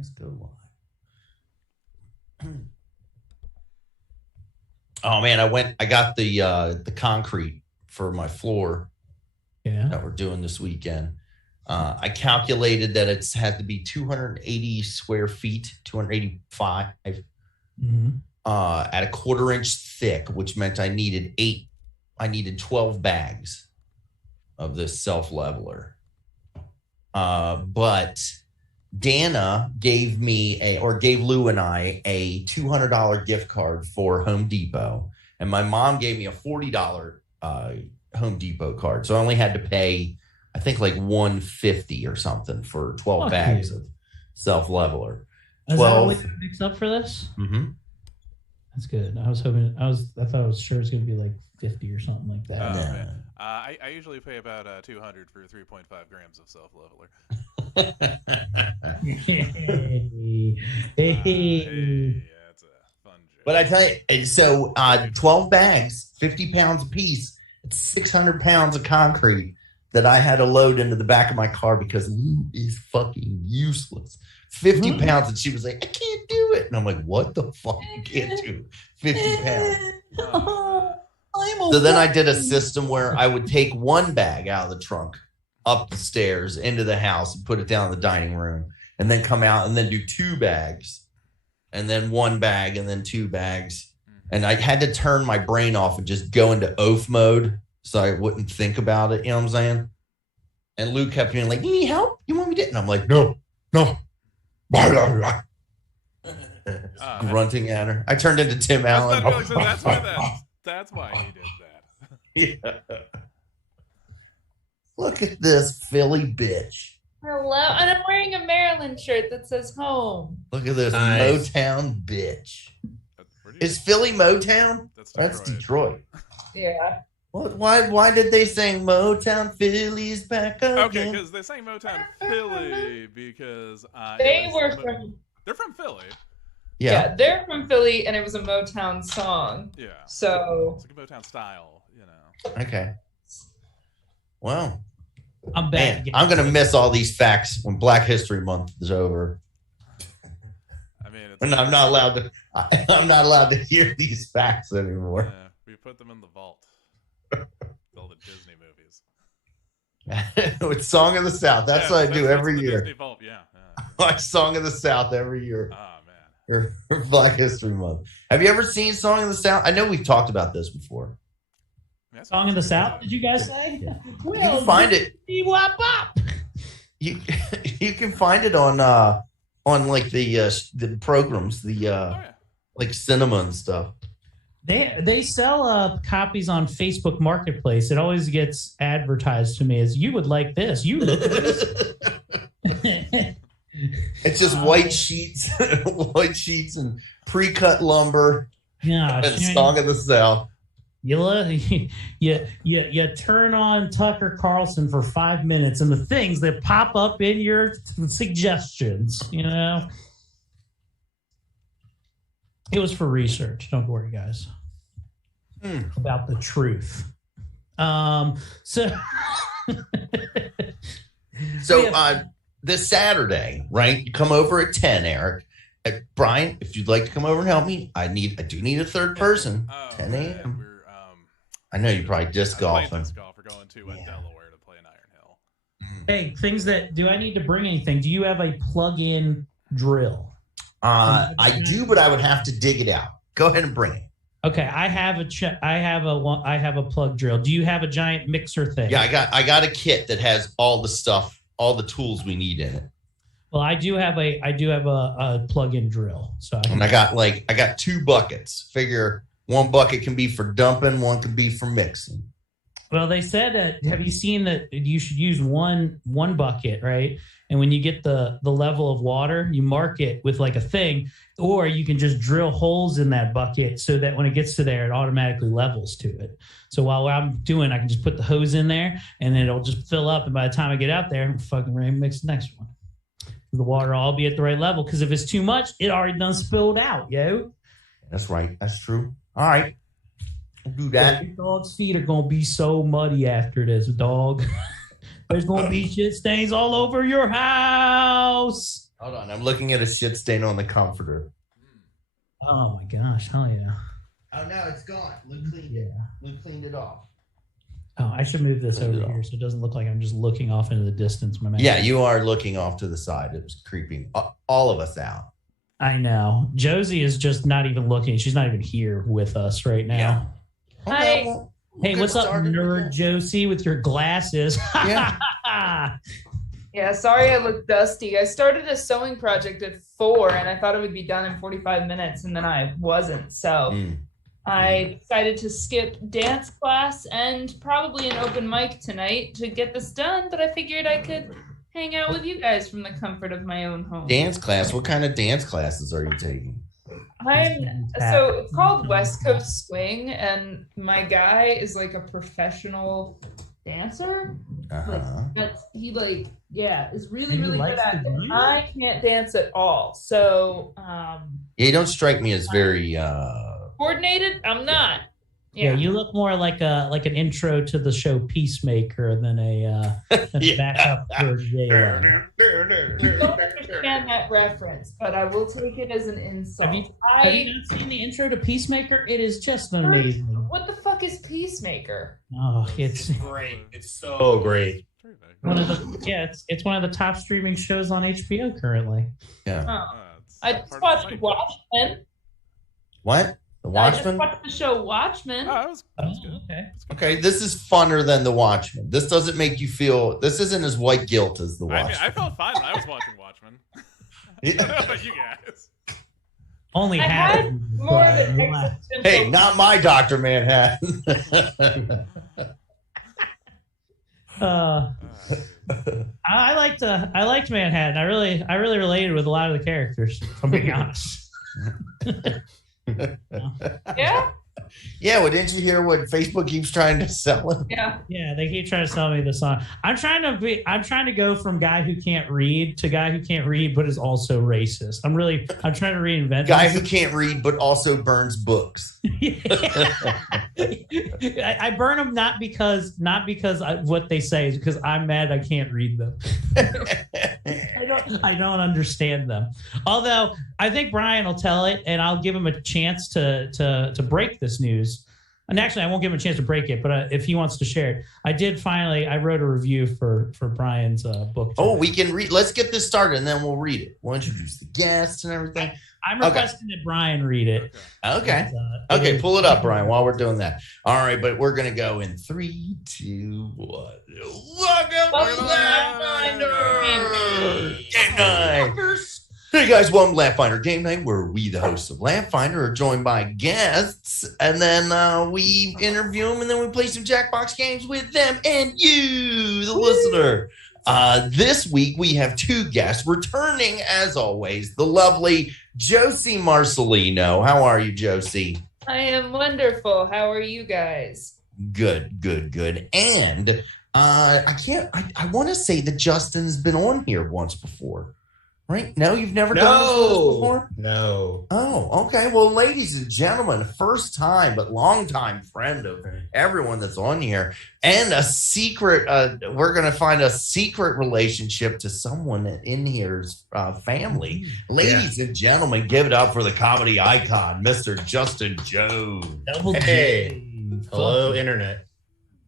Podcast go live. Oh man, I got the concrete for my floor that we're doing this weekend. I calculated that it's had to be 280 square feet, 285 at a 1/4 inch thick, which meant I needed 12 bags of this self-leveler. But Dana gave Lou and I a $200 gift card for Home Depot, and my mom gave me a $40 Home Depot card. So I only had to pay, I think, like $150 or something for 12 bags of self-leveler. Is that what you mix up for this? Mm-hmm. That's good. I thought I was sure it was going to be like 50 or something like that. Okay. I usually pay about $200 for 3.5 grams of self-leveler. Hey, That's a fun joke. But I tell you, so 12 bags, 50 pounds a piece. It's 600 pounds of concrete that I had to load into the back of my car because Lou is fucking useless. 50 pounds, and she was like, I can't do it. And I'm like, what the fuck? You can't do 50 pounds. So then I did a system where I would take one bag out of the trunk, up the stairs, into the house, and put it down in the dining room, and then come out and then do 2 bags, and then 1 bag, and then 2 bags. And I had to turn my brain off and just go into oaf mode so I wouldn't think about it. You know what I'm saying? And Lou kept being like, you need help? You want me to? And I'm like, no. Grunting at her. I turned into Tim Allen. That's why he did that. Yeah. Look at this Philly bitch. Hello, and I'm wearing a Maryland shirt that says home. Look at this Motown bitch. Is Philly Motown? That's Detroit. Yeah. Well, why did they sing Motown Philly's back up? Okay, because they sang Motown Philly because they're from Philly. Yeah, they're from Philly, and it was a Motown song. Yeah. So it's like a Motown style, you know. Okay. Well, I'm back. I'm gonna miss all these facts when Black History Month is over. I mean, and I'm not allowed to hear these facts anymore. Yeah, we put them in the vault. All the Disney movies. With Song of the South. That's what I do every year. Disney vault, yeah. Watch Song of the South every year. Oh man. For Black History Month. Have you ever seen Song of the South? I know we've talked about this before. Song of the South, did you guys say? Yeah. Well, you can find it. You can find it on like the programs, like cinema and stuff. They sell copies on Facebook Marketplace. It always gets advertised to me as, you would like this. You look at this. It's just white sheets and pre-cut lumber. Yeah, and Song of the South. You turn on Tucker Carlson for 5 minutes, and the things that pop up in your suggestions, you know. It was for research. Don't worry, guys. About the truth. This Saturday, right? You come over at 10, Eric. Brian, if you'd like to come over and help me, I do need a third person. 10 a.m. I know you're probably disc golfing. We're going to Delaware to play an Iron Hill. Hey, do I need to bring anything? Do you have a plug-in drill? I do, but I would have to dig it out. Go ahead and bring it. Okay, I have a plug drill. Do you have a giant mixer thing? Yeah, I got a kit that has all the stuff, all the tools we need in it. Well, I do have a plug-in drill. I got 2 buckets. Figure one bucket can be for dumping, one can be for mixing. Well, they said that. Have you seen that you should use one bucket, right? And when you get the level of water, you mark it with like a thing, or you can just drill holes in that bucket so that when it gets to there, it automatically levels to it. So while I'm doing, I can just put the hose in there, and then it'll just fill up. And by the time I get out there, I'm fucking ready to mix the next one. The water will all be at the right level, because if it's too much, it already done spilled out, yo. That's right. That's true. All right. We'll do that. Your dog's feet are going to be so muddy after this, dog. There's going to be shit stains all over your house. Hold on. on. I'm looking at a shit stain on the comforter. Oh my gosh, hell yeah. Oh no, it's gone. Luke cleaned it off. Oh, I should move this Cleaned over it here off. so it doesn't look like I'm just looking off into the distance. My Yeah, you are looking off to the side. It was creeping all of us out. I know. Josie is just not even looking. She's not even here with us right now. Yeah. Hi. Well, Hey, get what's up, started. nerd Josie, with your glasses? Yeah. Yeah, sorry I look dusty. I started a sewing project at 4 and I thought it would be done in 45 minutes and then I wasn't. So I decided to skip dance class and probably an open mic tonight to get this done, but I figured I could hang out with you guys from the comfort of my own home. Dance class. What kind of dance classes are you taking? So it's called West Coast Swing, and my guy is like a professional dancer. He is really And he good likes at to it. dance? I can't dance at all. So Yeah, you don't strike me as very coordinated, I'm not. Yeah, you look more like an intro to the show Peacemaker than a backup for J-Lo. I don't understand that reference, but I will take it as an insult. Have you not seen the intro to Peacemaker? It is just amazing. What the fuck is Peacemaker? Oh, it's great. It's so great. one of it's one of the top streaming shows on HBO currently. yeah. Oh. I just watched Watchmen. What? The I just Watchmen? watched the show Watchmen. Oh, that was good. Okay. Okay, this is funner than The Watchmen. This doesn't make you feel. This isn't as white guilt as The I mean, Watchmen. I felt fine when I was watching Watchmen. I don't know about you guys. Only I half. had more of an existential. Hey, not my Dr. Manhattan. I liked Manhattan. I really related with a lot of the characters, if I'm being honest. Yeah? Yeah, well, didn't you hear what Facebook keeps trying to sell him? Yeah. Yeah, they keep trying to sell me the song. I'm trying to go from guy who can't read to guy who can't read but is also racist. I'm trying to reinvent Guy this. who can't read but also burns books. I burn them not because what they say is because I'm mad I can't read them. I don't understand them. Although I think Brian will tell it, and I'll give him a chance to break this news. And actually, I won't give him a chance to break it, but if he wants to share it, I wrote a review for Brian's book. Oh, we can read. Let's get this started, and then we'll read it. We'll introduce the guests and everything. I'm requesting that Brian read it. Okay. Okay, pull it up, Brian, while we're doing that. All right, but we're going to go in 3, 2, 1. Welcome to Laughfinder Game Night. Hey guys, welcome to Laughfinder Game Night, where we, the hosts of Laughfinder, are joined by guests, and then we interview them, and then we play some Jackbox games with them and you, the listener. This week, we have 2 guests, returning, as always, the lovely Josie Marcelino. How are you, Josie? I am wonderful. How are you guys? Good. And I want to say that Justin's been on here once before. Right? No, you've never done this with us before? No. Oh, okay. Well, ladies and gentlemen, first time but long time friend of everyone that's on here, and a secret. We're going to find a secret relationship to someone in here's family. Ladies and gentlemen, give it up for the comedy icon, Mr. Justin Jones. Double Hey. J. Hello, internet.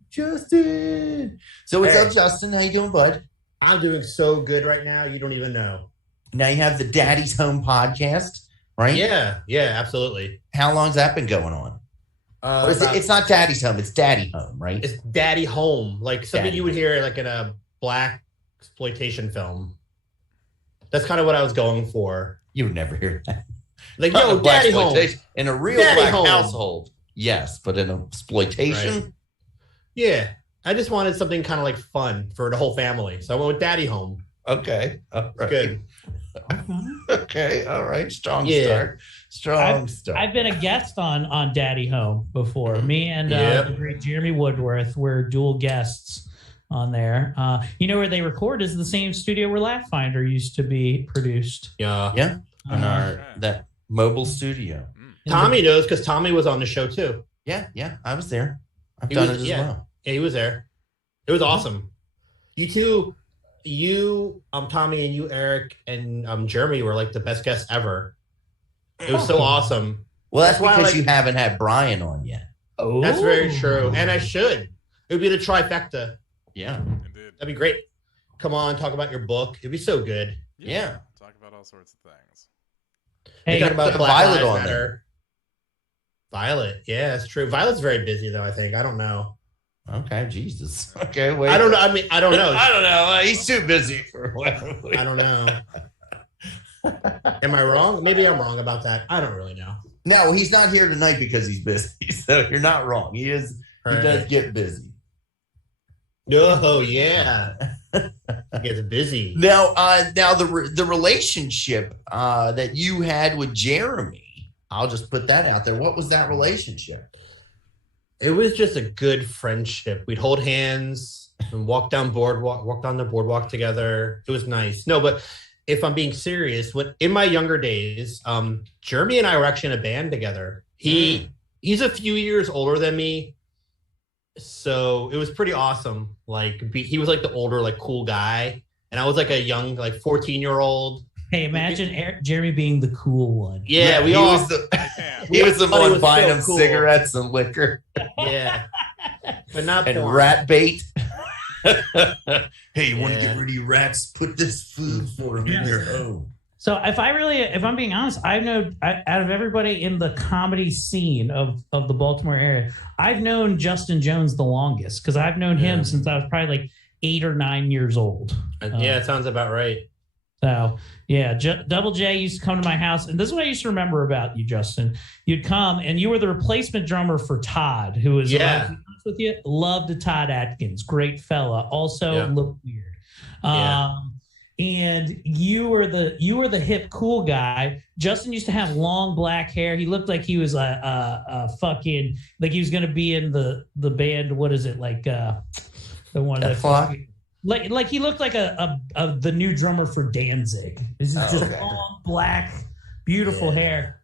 Justin. So what's Hey. up, Justin? How you doing, bud? I'm doing so good right now. You don't even know. Now you have the Daddy's Home podcast, right? Yeah, absolutely. How long's that been going on? Or is it's not Daddy's Home, it's Daddy Home, right? It's Daddy Home, like something Daddy you would hear like in a black exploitation film. That's kind of what I was going for. You would never hear that. Like, Not yo, a black Daddy Home. exploitation. In a real Daddy black Home. household, yes, but in a exploitation, Right. Yeah, I just wanted something kind of like fun for the whole family, so I went with Daddy Home. okay, all right. Good. Okay, all right, strong Yeah. start, strong start. I've been a guest on Daddy Home before. Me and Yep. the great Jeremy Woodworth were dual guests on there. You know where they record is the same studio where Laughfinder used to be produced. Yeah. Yeah, in Uh, our that mobile studio. Tommy knows because Tommy was on the show too. Yeah, I was there. I've He done was- it as yeah. well. Yeah, he was there. It was awesome. You two, Tommy, and you, Eric, and Jeremy were like the best guests ever. It was so awesome. Well, that's why I because like- you haven't had Brian on yet. Oh, That's very true, and I should. It would be the trifecta. Yeah. Indeed. That'd be great. Come on, talk about your book. It'd be so good. Yeah. Talk about all sorts of things. Hey, We talk about put Black Violet Lives on Matter. Violet, yeah, that's true. Violet's very busy though. I think. I don't know. Okay, Jesus. Okay, wait. I don't know. I mean, I don't know. I don't know. He's too busy for I don't know. Am I wrong? Maybe I'm wrong about that. I don't really know. No, he's not here tonight because he's busy. So you're not wrong. He is. He does get busy. Oh yeah, gets busy. Now, the relationship that you had with Jeremy, I'll just put that out there. What was that relationship? It was just a good friendship. We'd hold hands and walk down the boardwalk together. It was nice. No, but if I'm being serious, in my younger days, Jeremy and I were actually in a band together. He's a few years older than me, so it was pretty awesome. Like he was like the older, like cool guy, and I was like a young, like 14-year-old. hey, imagine Jeremy being the cool one. Yeah, he all was the Yeah. he was the thought he one was buying so him cool. cigarettes and liquor yeah, but not and porn. rat bait. Hey, you want to Yeah. get rid of your rats? Put this food for them in your home. So if I'm being honest, out of everybody in the comedy scene of the Baltimore area, I've known Justin Jones the longest because I've known him since I was probably like 8 or 9 years old. Yeah, it sounds about right. So yeah, Double J used to come to my house, and this is what I used to remember about you, Justin. You'd come, and you were the replacement drummer for Todd, who was Yeah. to be honest with you, loved Todd Atkins, great fella. Also Yeah. looked weird. Yeah. And you were the hip cool guy. Justin used to have long black hair. He looked like he was a fucking like he was going to be in the band. What is it like? The one that Flock? like he looked like the new drummer for Danzig. This is just okay. long black, beautiful hair.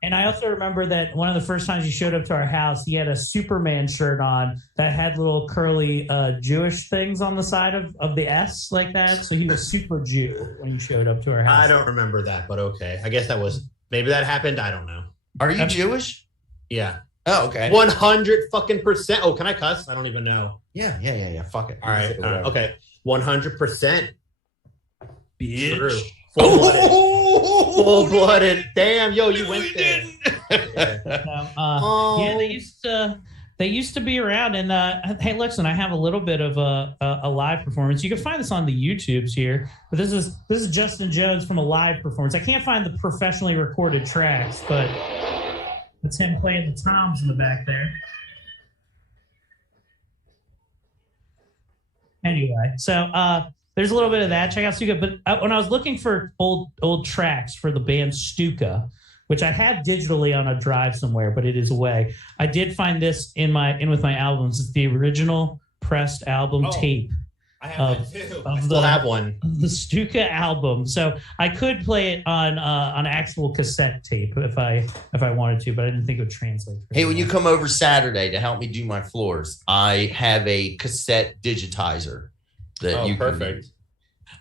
And I also remember that one of the first times you showed up to our house, he had a Superman shirt on that had little curly Jewish things on the side of the S like that. So he was super Jew when you showed up to our house. I don't remember that, but okay. I guess maybe that happened. I don't know. Are you Jewish? Yeah. Oh, okay. 100%. Oh, can I cuss? I don't even know. Yeah. Fuck it. All right. Okay. 100%. Bitch. True. Full-blooded. Damn, yo, you went there. Yeah, they used to be around. And hey, listen, I have a little bit of a live performance. You can find this on the YouTubes here, but this is Justin Jones from a live performance. I can't find the professionally recorded tracks, but it's him playing the toms in the back there. Anyway, so there's a little bit of that. Check out Stuka. But when I was looking for old tracks for the band Stuka, which I had digitally on a drive somewhere, but it is away, I did find this in with my albums. It's the original pressed album tape. I have that too. I still the- have one. The Stuka album. So I could play it on actual cassette tape if I wanted to, but I didn't think it would translate. Hey, when you come over Saturday to help me do my floors, I have a cassette digitizer that you perfect. can use.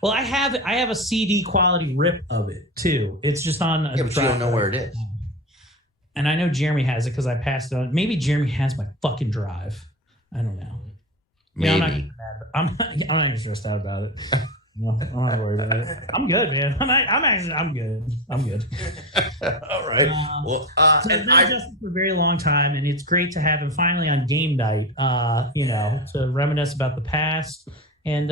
Well, I have a CD quality rip of it too. It's just on. Yeah, but you don't know where it is. And I know Jeremy has it because I passed it on. Maybe Jeremy has my fucking drive. I don't know. Maybe. Yeah, I'm not even stressed out about it. No, I'm not worried about it. I'm good, man. I'm good. I'm good. All right. So I've known Justin for a very long time, and it's great to have him finally on game night. To reminisce about the past and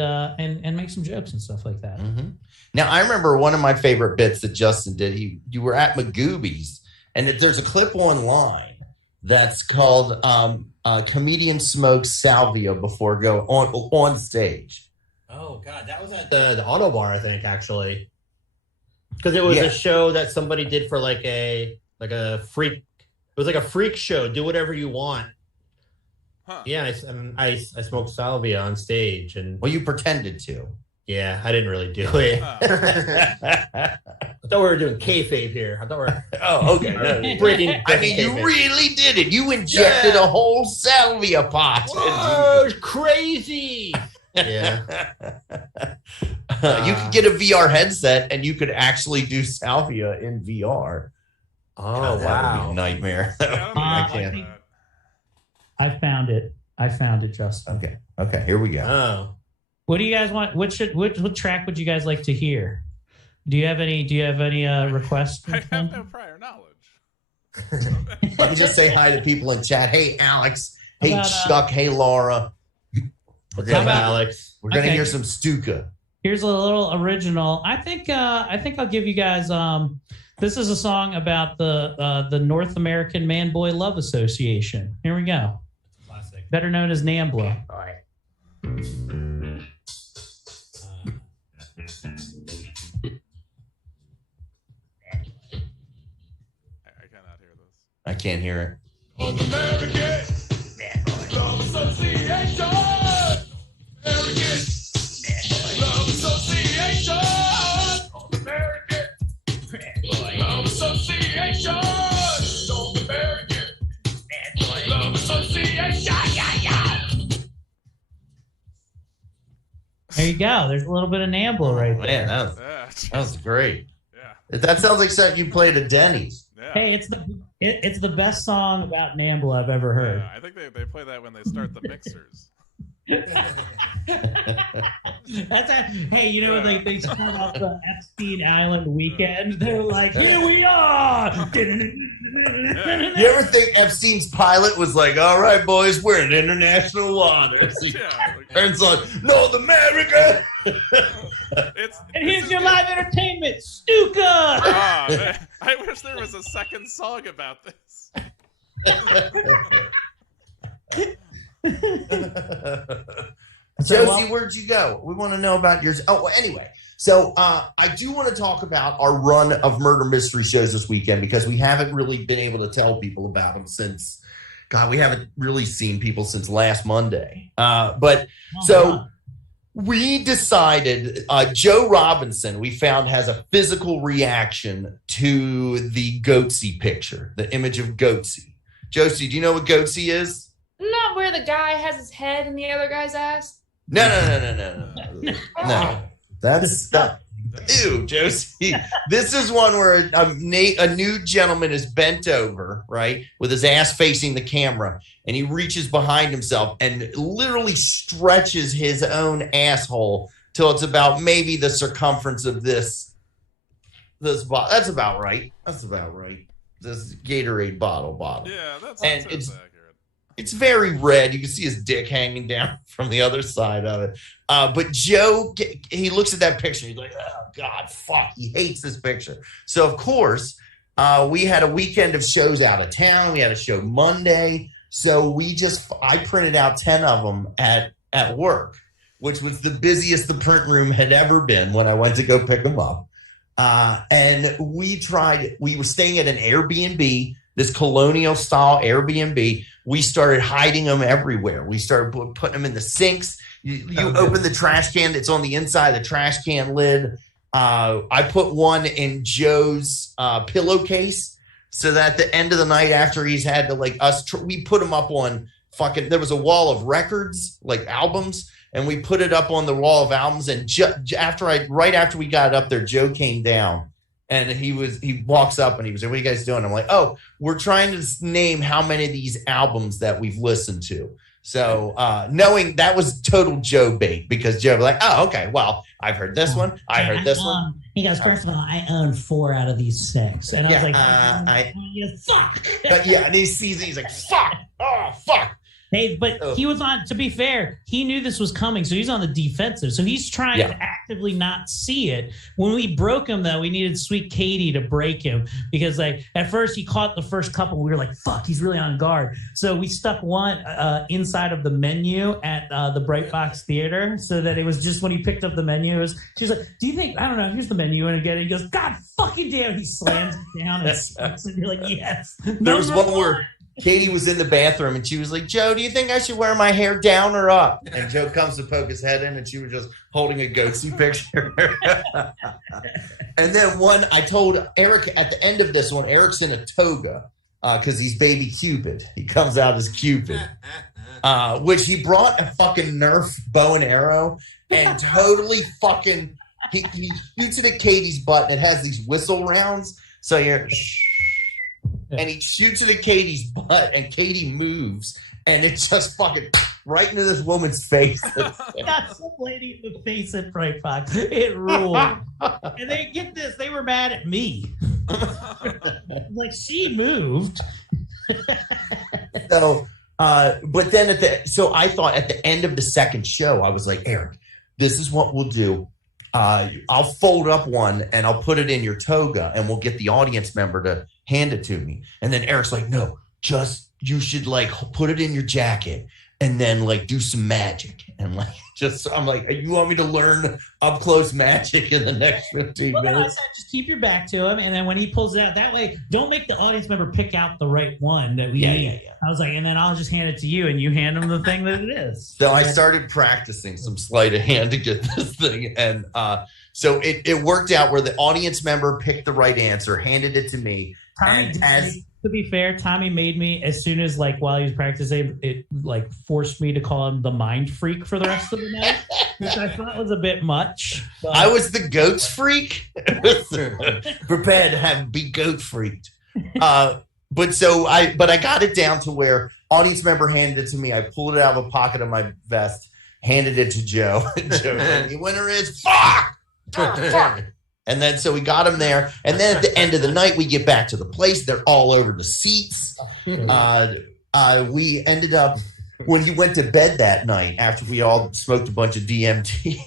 make some jokes and stuff like that. Mm-hmm. Now, I remember one of my favorite bits that Justin did. You were at Magooby's, and there's a clip online that's called "Comedian Smokes Salvia Before Go on stage." Oh God, that was at the Auto Bar, I think, actually, because it was a show that somebody did for like a freak. It was like a freak show. Do whatever you want. Huh. Yeah, and I smoked salvia on stage, and Well, you pretended to. yeah, I didn't really do it. Huh. I thought we were doing kayfabe here. I thought we were Oh, okay. breaking. I mean, you kayfabe. really did it. You injected a whole salvia pot. Whoa, it's crazy. Yeah. You could get a VR headset and you could actually do salvia in VR. Oh, God, that would be a wow. nightmare. Yeah, I can't. think- I found it, Justin. Okay, here we go. Oh. What do you guys want? What track would you guys like to hear? Do you have any requests? I have no prior knowledge. Let me just say hi to people in chat. Hey, Alex. Hey, How about, Chuck. Hey, Laura. We're How gonna, about Alex? we're gonna Okay. hear some Stuka. Here's a little original. I think I'll give you guys. This is a song about the North American Man Boy Love Association. Here we go. Classic. Better known as NAMBLA. All right. I cannot hear this. I can't hear it. There you go. There's a little bit of NAMBLA right there. Man, that Yeah. was great. Yeah. That sounds like something you played at Denny's. Yeah. Hey, it's the best song about NAMBLA I've ever heard. Yeah, I think they play that when they start the mixers. That's a, hey, you know, they start off the Epstein Island weekend. They're like, here we are. You ever think Epstein's pilot was like, all right, boys, we're in international waters? Yeah. Turns on North America. And here's your live entertainment, Stuka. Ah, man, I wish there was a second song about this. Josie, where'd you go? We want to know about yours. Oh, well, anyway. So I do want to talk about our run of murder mystery shows this weekend because we haven't really been able to tell people about them since, God, we haven't really seen people since last Monday. We decided Joe Robinson, we found, has a physical reaction to the Goatsy picture, the image of Goatsy. Josie, do you know what Goatsy is? Not where the guy has his head in the other guy's ass. No. No. That's not. Ew, Josie. This is one where a nude gentleman is bent over, right, with his ass facing the camera, and he reaches behind himself and literally stretches his own asshole till it's about maybe the circumference of this bottle. That's about right. This Gatorade bottle. Yeah, that's And accurate. It's very red. You can see his dick hanging down from the other side of it. But Joe, he looks at that picture. He's like, oh, God, fuck. He hates this picture. So, of course, we had a weekend of shows out of town. We had a show Monday. So I printed out 10 of them at work, which was the busiest the print room had ever been when I went to go pick them up. And we were staying at an Airbnb, this colonial style Airbnb. We started hiding them everywhere. We started putting them in the sinks. You open the trash can, it's on the inside of the trash can lid. I put one in Joe's pillowcase so that at the end of the night after he's had to we put him up on there was a wall of records, like albums, and we put it up on the wall of albums. And right after we got it up there, Joe came down. And he walks up and he was like, what are you guys doing? I'm like, oh, we're trying to name how many of these albums that we've listened to. So knowing that was total Joe bait because Joe was like, oh, okay, well, I've heard this one. I heard this one. He goes, first of all, I own 4 out of these 6. And I was like, fuck. And he sees it. He's like, fuck. Oh, fuck. Hey, but he was on, to be fair, he knew this was coming, so he's on the defensive. So he's trying to actively not see it. When we broke him, though, we needed Sweet Katie to break him because, at first he caught the first couple. We were like, fuck, he's really on guard. So we stuck one inside of the menu at the Bright Box Theater so that it was just when he picked up the menu, she was like, do you think, I don't know, here's the menu. And again, he goes, God fucking damn. He slams it down and smokes it. And you're like, yes. There was one where Katie was in the bathroom and she was like, Joe, do you think I should wear my hair down or up? And Joe comes to poke his head in and she was just holding a Goatsy picture. And then I told Eric at the end of this one, Eric's in a toga because he's baby Cupid. He comes out as Cupid. which he brought a fucking Nerf bow and arrow and totally fucking he shoots it at Katie's butt and it has these whistle rounds. So you're and he shoots it at Katie's butt and Katie moves and it just fucking right into this woman's face. Got some lady in the face at Bright Fox. It ruled. And they get this, they were mad at me. Like she moved. So but then I thought at the end of the second show, I was like, Eric, this is what we'll do. I'll fold up one and I'll put it in your toga and we'll get the audience member to hand it to me. And then Eric's like, no, you should like put it in your jacket and then like do some magic. And like, I'm like, you want me to learn up close magic in the next 15 minutes? No, I said, just keep your back to him. And then when he pulls it out that way, don't make the audience member pick out the right one that we need. Yeah. I was like, and then I'll just hand it to you and you hand him the thing that it is. So I started practicing some sleight of hand to get this thing. And so it worked out where the audience member picked the right answer, handed it to me. Tommy, to be fair, Tommy made me, as soon as like while he was practicing, it like forced me to call him the mind freak for the rest of the night, which I thought was a bit much. But I was the goats freak. Prepared to be goat freaked. But I got it down to where audience member handed it to me. I pulled it out of a pocket of my vest, handed it to Joe. And Joe said, the winner is fuck. And then so we got him there. And then at the end of the night, we get back to the place. They're all over the seats. We ended up, when he went to bed that night, after we all smoked a bunch of DMT,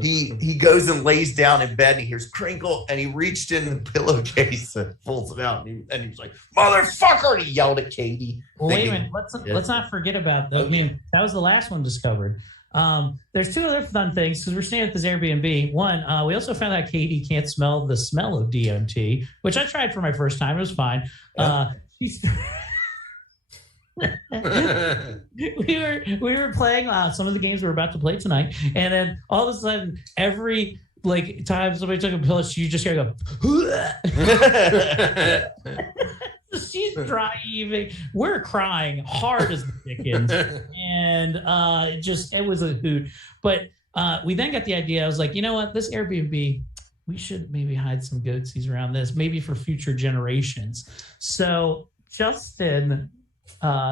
he goes and lays down in bed and he hears crinkle and he reached in the pillowcase and pulls it out. And he was like, motherfucker! And he yelled at Katie. Well, wait a minute. Let's not forget about that. I mean, that was the last one discovered. There's two other fun things because we're staying at this Airbnb. One, we also found out Katie can't smell the smell of DMT, which I tried for my first time. It was fine. We were playing some of the games we were about to play tonight, and then all of a sudden, every like time somebody took a pill, you just gotta go. She's dry heaving. We're crying hard as the dickens, and it was a hoot. But we then got the idea. I was like, you know what, this Airbnb, we should maybe hide some goatsies around this, maybe for future generations. So Justin,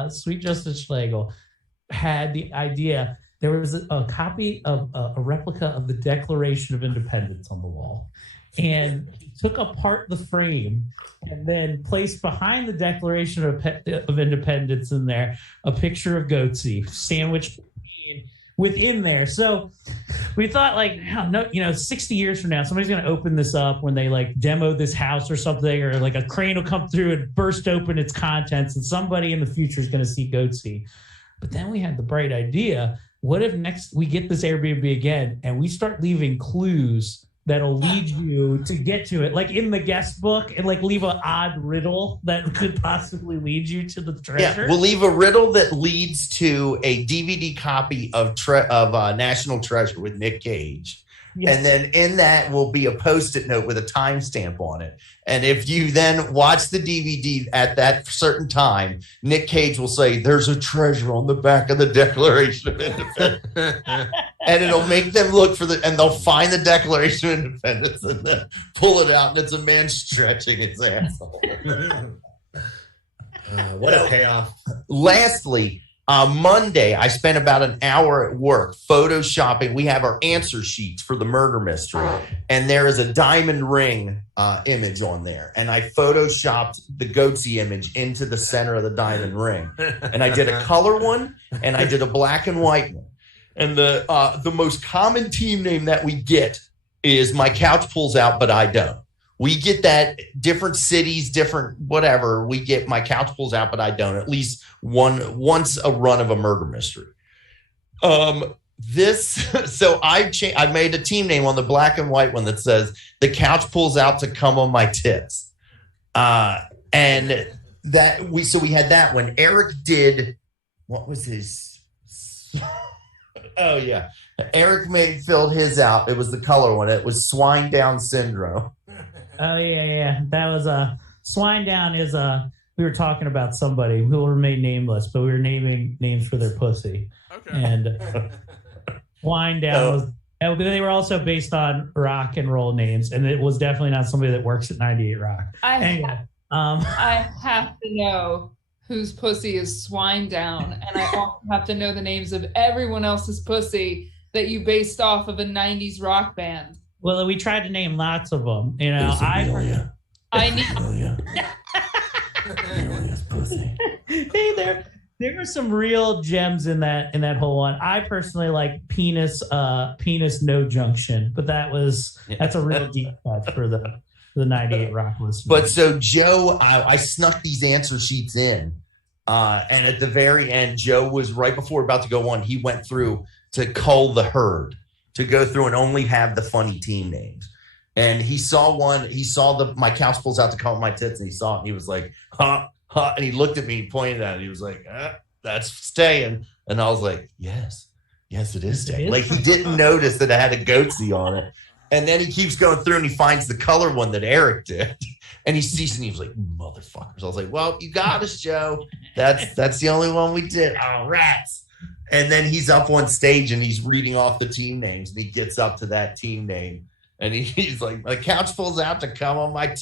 sweet Justin Schlegel, had the idea. There was a copy of a replica of the Declaration of Independence on the wall. And he took apart the frame and then placed behind the Declaration of Independence in there a picture of Goatsy sandwiched within there. So we thought, like, 60 years from now, somebody's going to open this up when they like demo this house or something, or like a crane will come through and burst open its contents, and somebody in the future is going to see Goatsy. But then we had the bright idea: what if next we get this Airbnb again and we start leaving clues that'll lead you to get to it, like in the guest book, and like leave an odd riddle that could possibly lead you to the treasure. Yeah, we'll leave a riddle that leads to a DVD copy of National Treasure with Nick Cage. Yes. And then in that will be a Post-it note with a timestamp on it. And if you then watch the DVD at that certain time, Nick Cage will say, there's a treasure on the back of the Declaration of Independence. And it'll make them look and they'll find the Declaration of Independence and then pull it out, and it's a man stretching his asshole. What a payoff. Lastly, Monday, I spent about an hour at work photoshopping. We have our answer sheets for the murder mystery, and there is a diamond ring image on there. And I photoshopped the Goatsy image into the center of the diamond ring. And I did a color one, and I did a black and white one. And the most common team name that we get is My Couch Pulls Out, But I Don't. We get that different cities, different whatever. We get My Couch Pulls Out, But I Don't. At least once a run of a murder mystery. So I made a team name on the black and white one that says The Couch Pulls Out to Come on My Tits. And that we had that one. Eric did, what was his? Oh yeah, Eric filled his out. It was the color one. It was Swine Down Syndrome. Oh yeah. That was a swine down is we were talking about somebody who will remain nameless, but we were naming names for their pussy. Okay. And Wind Down was. And they were also based on rock and roll names, and it was definitely not somebody that works at 98 Rock. I have to know whose pussy is Swine Down, and I also have to know the names of everyone else's pussy that you based off of a 90s rock band. Well, we tried to name lots of them. You know, I need. pussy. Hey, there were some real gems in that whole one. I personally like penis no junction, but that's a real deep cut for the 98 Rock listeners. But so Joe, I snuck these answer sheets in, and at the very end, Joe was right before about to go on. He went through to cull the herd, to go through and only have the funny team names. And he saw one. He saw my couch pulls out to count my tits, and he saw it, and he was like, "Huh." And he looked at me, pointed at it. He was like, "That's staying." And I was like, yes, it is staying. Like, he didn't notice that it had a goatsy on it. And then he keeps going through and he finds the color one that Eric did. And he sees it and he was like, motherfuckers. I was like, well, you got us, Joe. That's the only one we did. Oh, rats. And then he's up on stage and he's reading off the team names. And he gets up to that team name. And he's like, my couch pulls out to come on my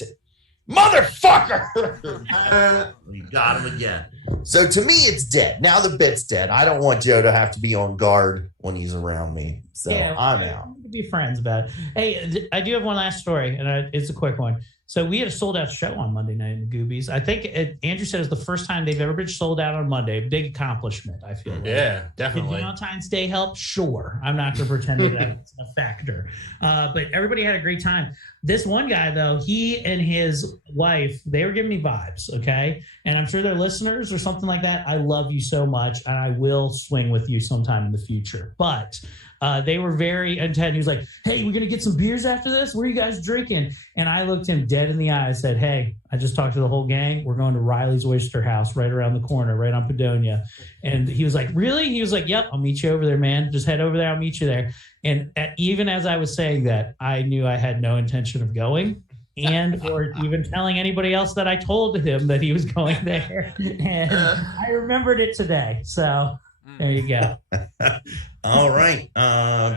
motherfucker. We got him again. So to me, it's dead. Now the bit's dead. I don't want Joe to have to be on guard when he's around me. So yeah, I'm out. We can be friends about it. Hey, I do have one last story, and it's a quick one. So we had a sold out show on Monday night in the Goobies. I think Andrew said it's the first time they've ever been sold out on Monday. Big accomplishment, I feel. Yeah, definitely. Did Valentine's Day help? Sure. I'm not going to pretend that that's a factor. But everybody had a great time. This one guy, though, he and his wife, they were giving me vibes, okay? And I'm sure they're listeners or something like that. I love you so much, and I will swing with you sometime in the future. But they were very intent. He was like, hey, we're going to get some beers after this? What are you guys drinking? And I looked him dead in the eye. I said, hey, I just talked to the whole gang. We're going to Riley's Oyster House right around the corner, right on Padonia. And he was like, really? He was like, yep, I'll meet you over there, man. Just head over there. I'll meet you there. And even as I was saying that, I knew I had no intention of going or even telling anybody else that I told him that he was going there. And I remembered it today. So there you go. All right. All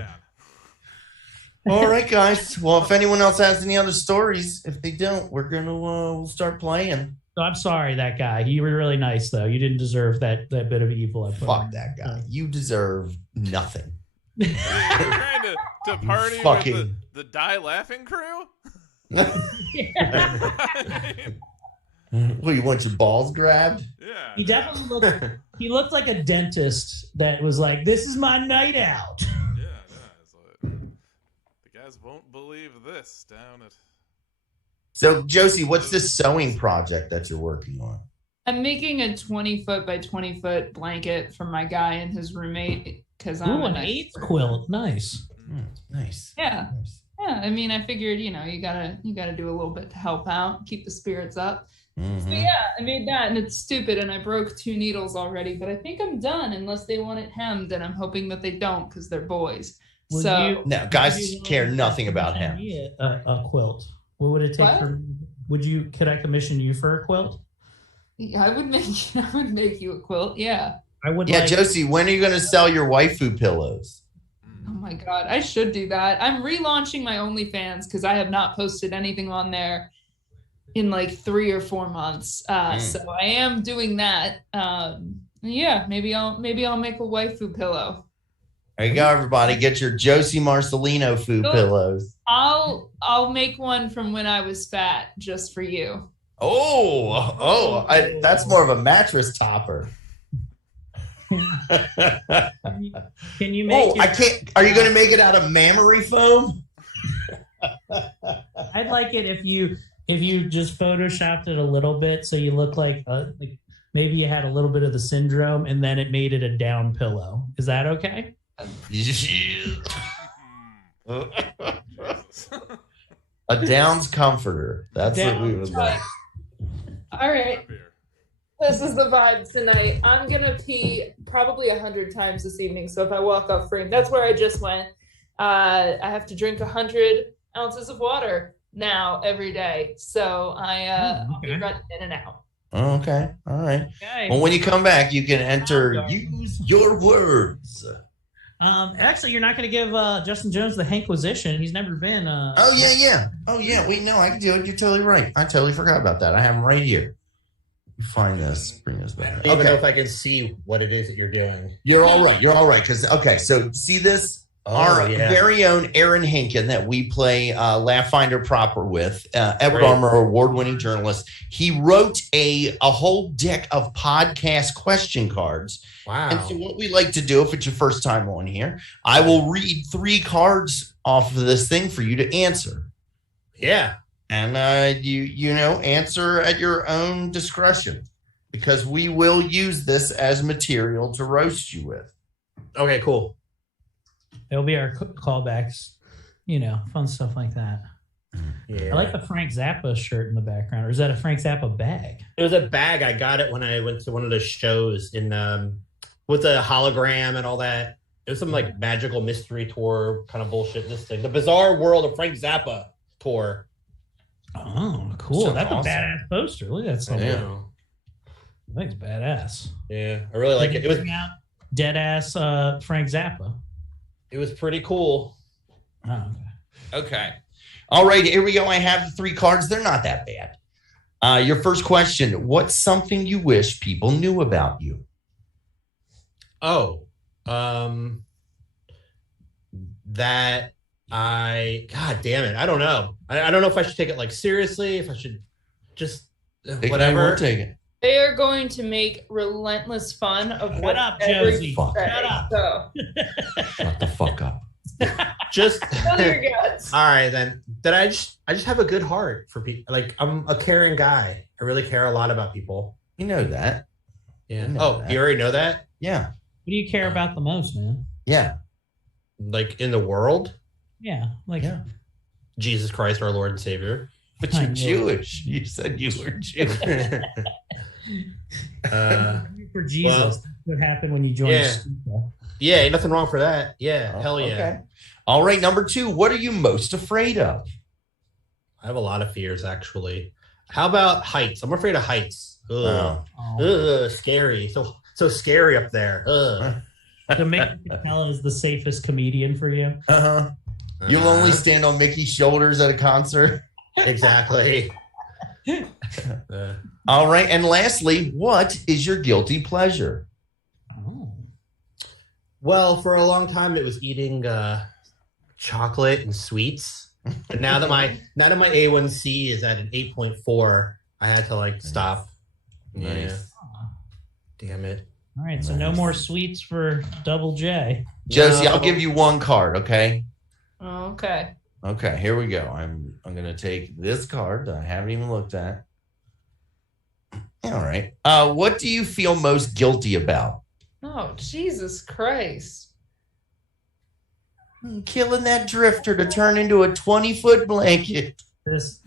right, guys. Well, if anyone else has any other stories, if they don't, we're going to we'll start playing. So I'm sorry, that guy. You were really nice, though. You didn't deserve that bit of evil. I put Fuck that guy. You deserve nothing. You're trying to party with the Die Laughing crew? Well, you want your balls grabbed? Yeah. He definitely looked like a dentist that was like, this is my night out. Yeah. It's like, the guys won't believe this down at... So, Josie, what's this sewing project that you're working on? I'm making a 20-foot by 20-foot blanket for my guy and his roommate because I'm an eighth quilt. Nice. Nice. Yeah. Nice. Yeah. I mean, I figured, you gotta do a little bit to help out, keep the spirits up. Mm-hmm. So yeah, I made that, and it's stupid, and I broke 2 needles already, but I think I'm done unless they want it hemmed, and I'm hoping that they don't because they're boys. No, guys care nothing about hem. A quilt. What would it take could I commission you for a quilt? I would make you a quilt. Yeah. I would. Yeah, Josie, when are you going to sell your waifu pillows? Oh my God, I should do that. I'm relaunching my OnlyFans because I have not posted anything on there in like 3 or 4 months. So I am doing that. Yeah, maybe I'll make a waifu pillow. There you go, everybody. Get your Josie Marcelino pillows. I'll make one from when I was fat just for you. That's more of a mattress topper. Can you make I can't. Are you going to make it out of mammary foam? I'd like it if you just photoshopped it a little bit so you look like maybe you had a little bit of the syndrome and then it made it a down pillow. Is that okay? A Downs comforter. That's what we would like. All right. This is the vibe tonight. I'm going to pee probably 100 times this evening. So if I walk off frame, that's where I just went. I have to drink 100 ounces of water now every day. So I'll be running in and out. Okay. All right. Okay. Well, when you come back, you can enter Darn. use your words. Actually, you're not going to give Justin Jones the Hanquisition. He's never been. Oh, yeah. Oh, yeah. Wait, no, I can do it. You're totally right. I totally forgot about that. I have them right here. Find this. Bring this I back. don't even know Okay. if I can see what it is that you're doing. You're all right. You're all right. Okay. So see this? Our very own Aaron Hinken that we play Laughfinder proper with, Edward Right. Armour award-winning journalist. He wrote a whole deck of podcast question cards. Wow. And so what we like to do, if it's your first time on here, I will read 3 cards off of this thing for you to answer. Yeah. And you know, answer at your own discretion, because we will use this as material to roast you with. Okay, cool. It'll be our callbacks, you know, fun stuff like that. Yeah. I like the Frank Zappa shirt in the background. Or is that a Frank Zappa bag? It was a bag. I got it when I went to one of the shows in with the hologram and all that. It was some like magical mystery tour kind of bullshit. This thing, the Bizarre World of Frank Zappa tour. Oh, cool. Sounds That's awesome. a badass poster. Look at that stuff. Yeah. I think it's badass. Yeah, I really like it. It was dead ass Frank Zappa. It was pretty cool. Oh, Okay. All right, here we go. I have the 3 cards. They're not that bad. Your first question: what's something you wish people knew about you? Oh, that God damn it. I don't know. I don't know if I should take it like seriously, if I should just whatever. Take it. They are going to make relentless fun of Shut up, whatever Josie. you Fuck. say. Shut up. So, Shut the fuck up. Just spill your guts. all right then. That I just have a good heart for people. Like I'm a caring guy. I really care a lot about people. You know that. Yeah. I know Oh, that. you already know that? Yeah. What do you care about the most, man? Yeah. Like in the world? Yeah, like Yeah. Jesus Christ, our Lord and Savior. But I you're know. Jewish. You said you were Jewish. for Jesus. well, That's what happened when you joined? yeah. Stuka. Yeah, ain't nothing wrong for that. Yeah, Oh, hell yeah. Okay. All right, number 2. What are you most afraid of? I have a lot of fears actually. How about heights? I'm afraid of heights. Ugh. Oh. Ugh, scary. So scary up there. Ugh. So Mickey Capella is the safest comedian for you. Uh-huh. You'll only stand on Mickey's shoulders at a concert. Exactly. All right. And lastly, what is your guilty pleasure? Oh. Well, for a long time it was eating chocolate and sweets. But now that my A1C is at an 8.4, I had to like stop. Yeah. Nice. Damn it. All right, so no more sweets for Double J. Josie, No. I'll give you 1 card, okay? Okay. Okay, here we go. I'm gonna take this card that I haven't even looked at. All right. What do you feel most guilty about? Oh, Jesus Christ. Killing that drifter to turn into a 20-foot blanket. This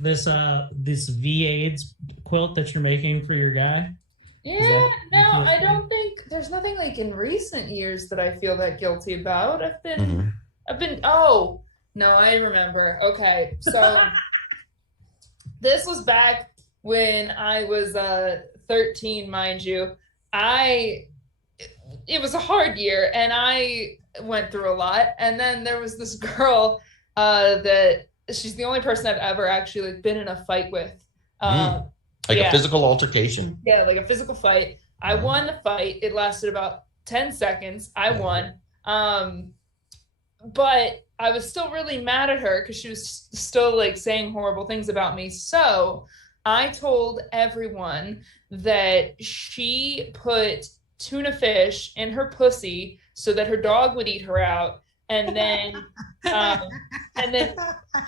V-AIDS quilt that you're making for your guy. Yeah, no, PTSD? I don't think there's nothing like in recent years that I feel that guilty about. Oh, no, I remember. Okay, so this was back when I was 13, mind you. It was a hard year and I went through a lot. And then there was this girl that she's the only person I've ever actually like been in a fight with. Like Yeah. a physical altercation? Yeah, like a physical fight. I won the fight. It lasted about 10 seconds. I won. But I was still really mad at her because she was still like saying horrible things about me. So I told everyone that she put tuna fish in her pussy so that her dog would eat her out. And then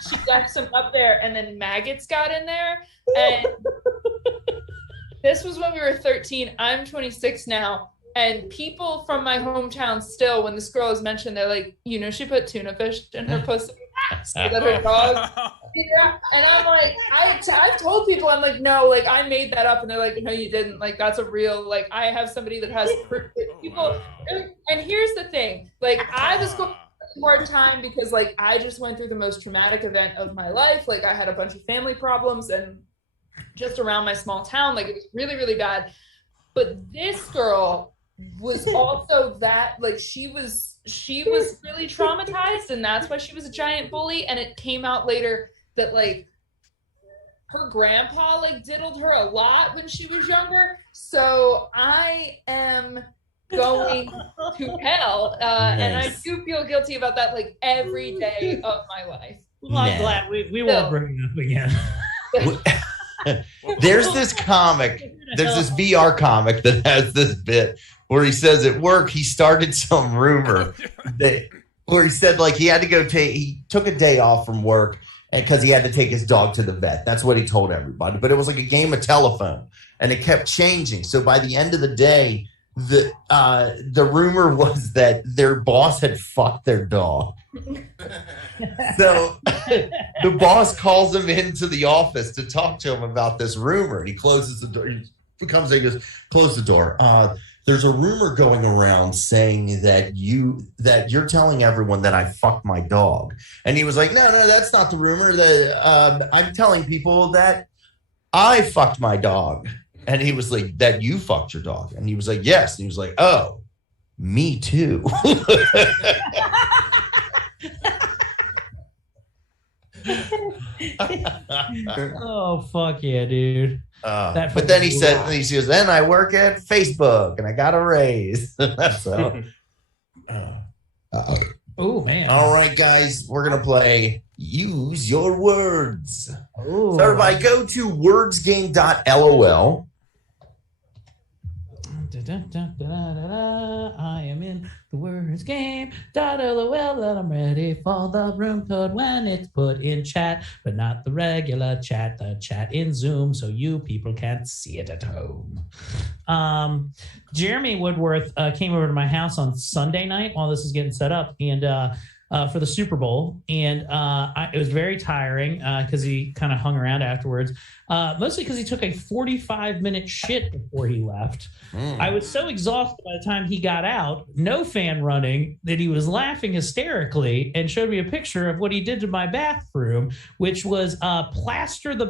she left some up there and then maggots got in there. And this was when we were 13. I'm 26 now. And people from my hometown still, when this girl is mentioned, they're like, you know, she put tuna fish in her pussy so that her dog. Yeah. And I'm like, I've told people, I'm like, no, like I made that up. And they're like, no, you didn't. Like, that's a real, like, I have somebody that has proof. People. And here's the thing, like, I was going through a hard time because, like, I just went through the most traumatic event of my life. Like, I had a bunch of family problems and just around my small town. Like, it was really, really bad. But this girl was also that, like, she was really traumatized, and that's why she was a giant bully. And it came out later that, like, her grandpa, like, diddled her a lot when she was younger. So I am going to hell, and I do feel guilty about that, like, every day of my life. Well, I'm glad we won't bring it up again. There's this VR comic that has this bit where he says at work he started some rumor where he said, like, he had to he took a day off from work because he had to take his dog to the vet. That's what he told everybody. But it was like a game of telephone, and it kept changing. So by the end of the day, the rumor was that their boss had fucked their dog. So the boss calls him into the office to talk to him about this rumor, and he closes the door. He comes in and goes, "Close the door. There's a rumor going around saying that you're telling everyone that I fucked my dog." And he was like, "No, that's not the rumor. I'm telling people that I fucked my dog." And he was like, "That you fucked your dog?" And he was like, "Yes." And he was like, "Oh, me too." Oh, fuck yeah, dude. But then he says, "Then I work at Facebook and I got a raise." So, oh, man. All right, guys, we're going to play Use Your Words. Ooh. So everybody go to wordsgame.lol. I am in the words game. .lol, and I'm ready for the room code when it's put in chat, but not the regular chat, the chat in Zoom, so you people can't see it at home. Jeremy Woodworth came over to my house on Sunday night while this is getting set up, and for the Super Bowl, and it was very tiring because he kind of hung around afterwards, mostly because he took a 45-minute shit before he left. I was so exhausted by the time he got out, no fan running, that he was laughing hysterically and showed me a picture of what he did to my bathroom, which was plaster the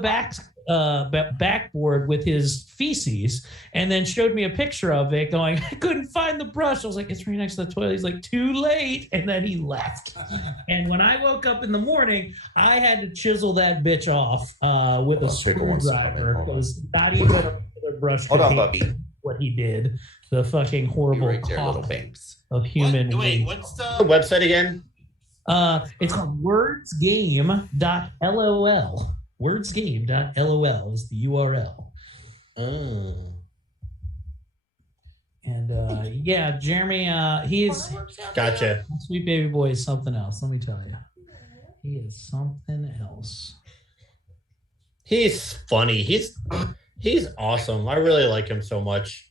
backboard with his feces, and then showed me a picture of it going, "I couldn't find the brush." I was like, "It's right next to the toilet." He's like, "Too late." And then he left. And when I woke up in the morning, I had to chisel that bitch off with a screwdriver. It was not even a brush. Hold on, Bubby. What he did, the fucking horrible right there, little babes. of human. Wait, what's the website again? It's called wordsgame.lol. Wordsgame.lol is the URL. Oh. And yeah, Jeremy, he's Gotcha. Sweet baby boy is something else. Let me tell you, he is something else. He's funny. He's awesome. I really like him so much.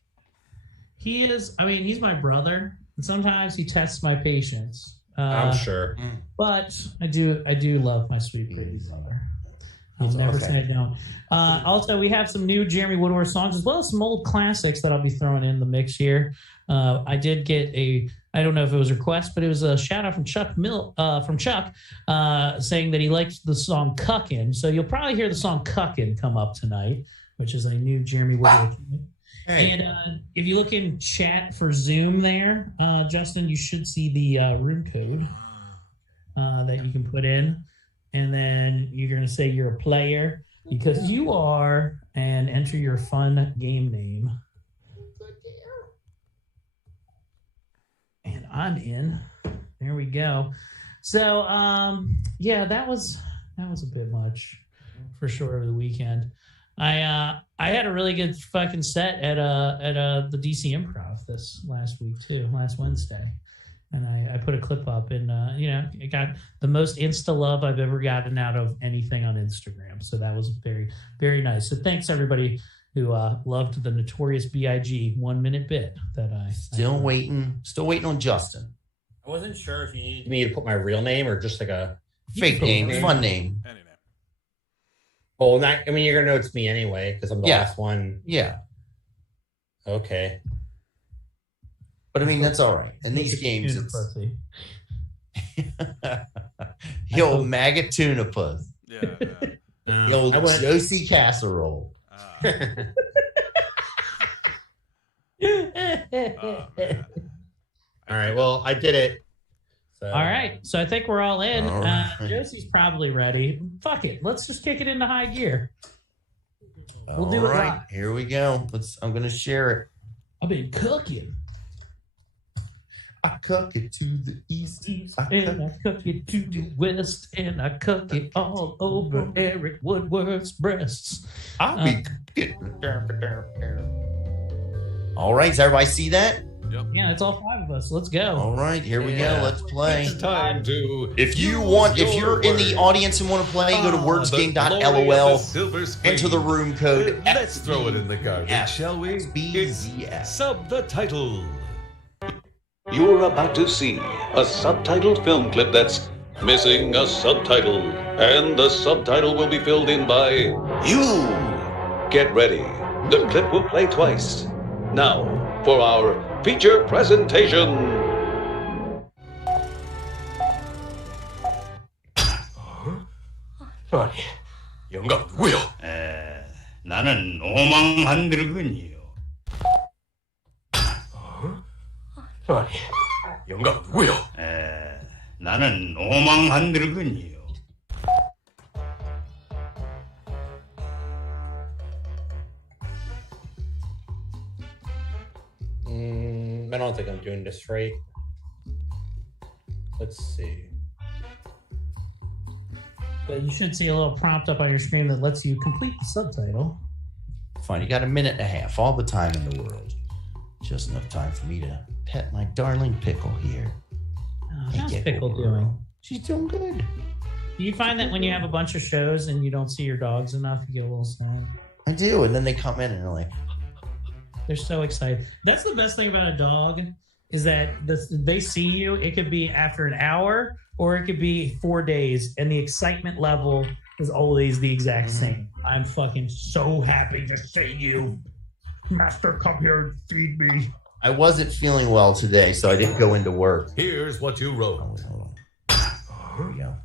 He is. I mean, he's my brother, and sometimes he tests my patience. I'm sure. But I do love my sweet baby brother. I'll never say I don't. Also, we have some new Jeremy Woodworth songs, as well as some old classics that I'll be throwing in the mix here. I did get I don't know if it was a request, but it was a shout out from Chuck saying that he likes the song Cuckin'. So you'll probably hear the song Cuckin' come up tonight, which is a new Jeremy Woodworth. Hey. And if you look in chat for Zoom there, Justin, you should see the room code that you can put in. And then you're going to say you're a player because you are, and enter your fun game name. And I'm in. There we go. So, yeah, that was a bit much for sure over the weekend. I had a really good fucking set at the DC Improv this last Wednesday. And I put a clip up, and it got the most Insta love I've ever gotten out of anything on Instagram. So that was very, very nice. So thanks everybody who loved the Notorious B.I.G. 1 minute bit that I still waiting on Justin. I wasn't sure if you needed me to put my real name or just like a fake name, fun name. Any name. Well, I mean, you're gonna know it's me anyway because I'm the last one. Yeah. Okay. But I mean, that's all right. In these games, it's pussy. Yo, maggot tuna puss. Yeah. The old I went- Josie casserole. Man. All right. Well, I did it. So, All right, so I think we're all in. All right. Josie's probably ready. Fuck it, let's just kick it into high gear. We'll do it All right, live. here we go. I'm gonna share it. I've been cooking, I cook it to the east. and I cook it to the west, and I cook it all over Eric Woodward's breasts. I'll be cooking. All right, does everybody see that? Yeah, it's all 5 of us. Let's go. All right, here we go. Yeah. Let's play. It's time to. If use you're in the your audience and want to play, go to Ah, the glory of the wordsgame.lol, silver screen. enter the room code. Let's throw it in the garbage, F- shall we? It's BZF. sub the title. You're about to see a subtitled film clip that's missing a subtitle, and the subtitle will be filled in by you. Get ready. The clip will play twice. Now, for our feature presentation. 영감 누구요? 나는 오망 한들군요. 영감 누구요? 나는 오망 한들군요. I don't think I'm doing this right. Let's see. But you should see a little prompt up on your screen that lets you complete the subtitle. Fine, you got a minute and a half, all the time in the world. Just enough time for me to pet my darling Pickle here. Oh, Hey, how's get Pickle over doing? She's doing good. Do you find that when you have a bunch of shows and you don't see your dogs enough, you get a little sad? I do, and then they come in and they're like, They're so excited. That's the best thing about a dog is that they see you. It could be after an hour or it could be 4 days, and the excitement level is always the exact same. I'm fucking so happy to see you. Master, come here and feed me. I wasn't feeling well today, so I didn't go into work. Here's what you wrote. Hold on. Here we go.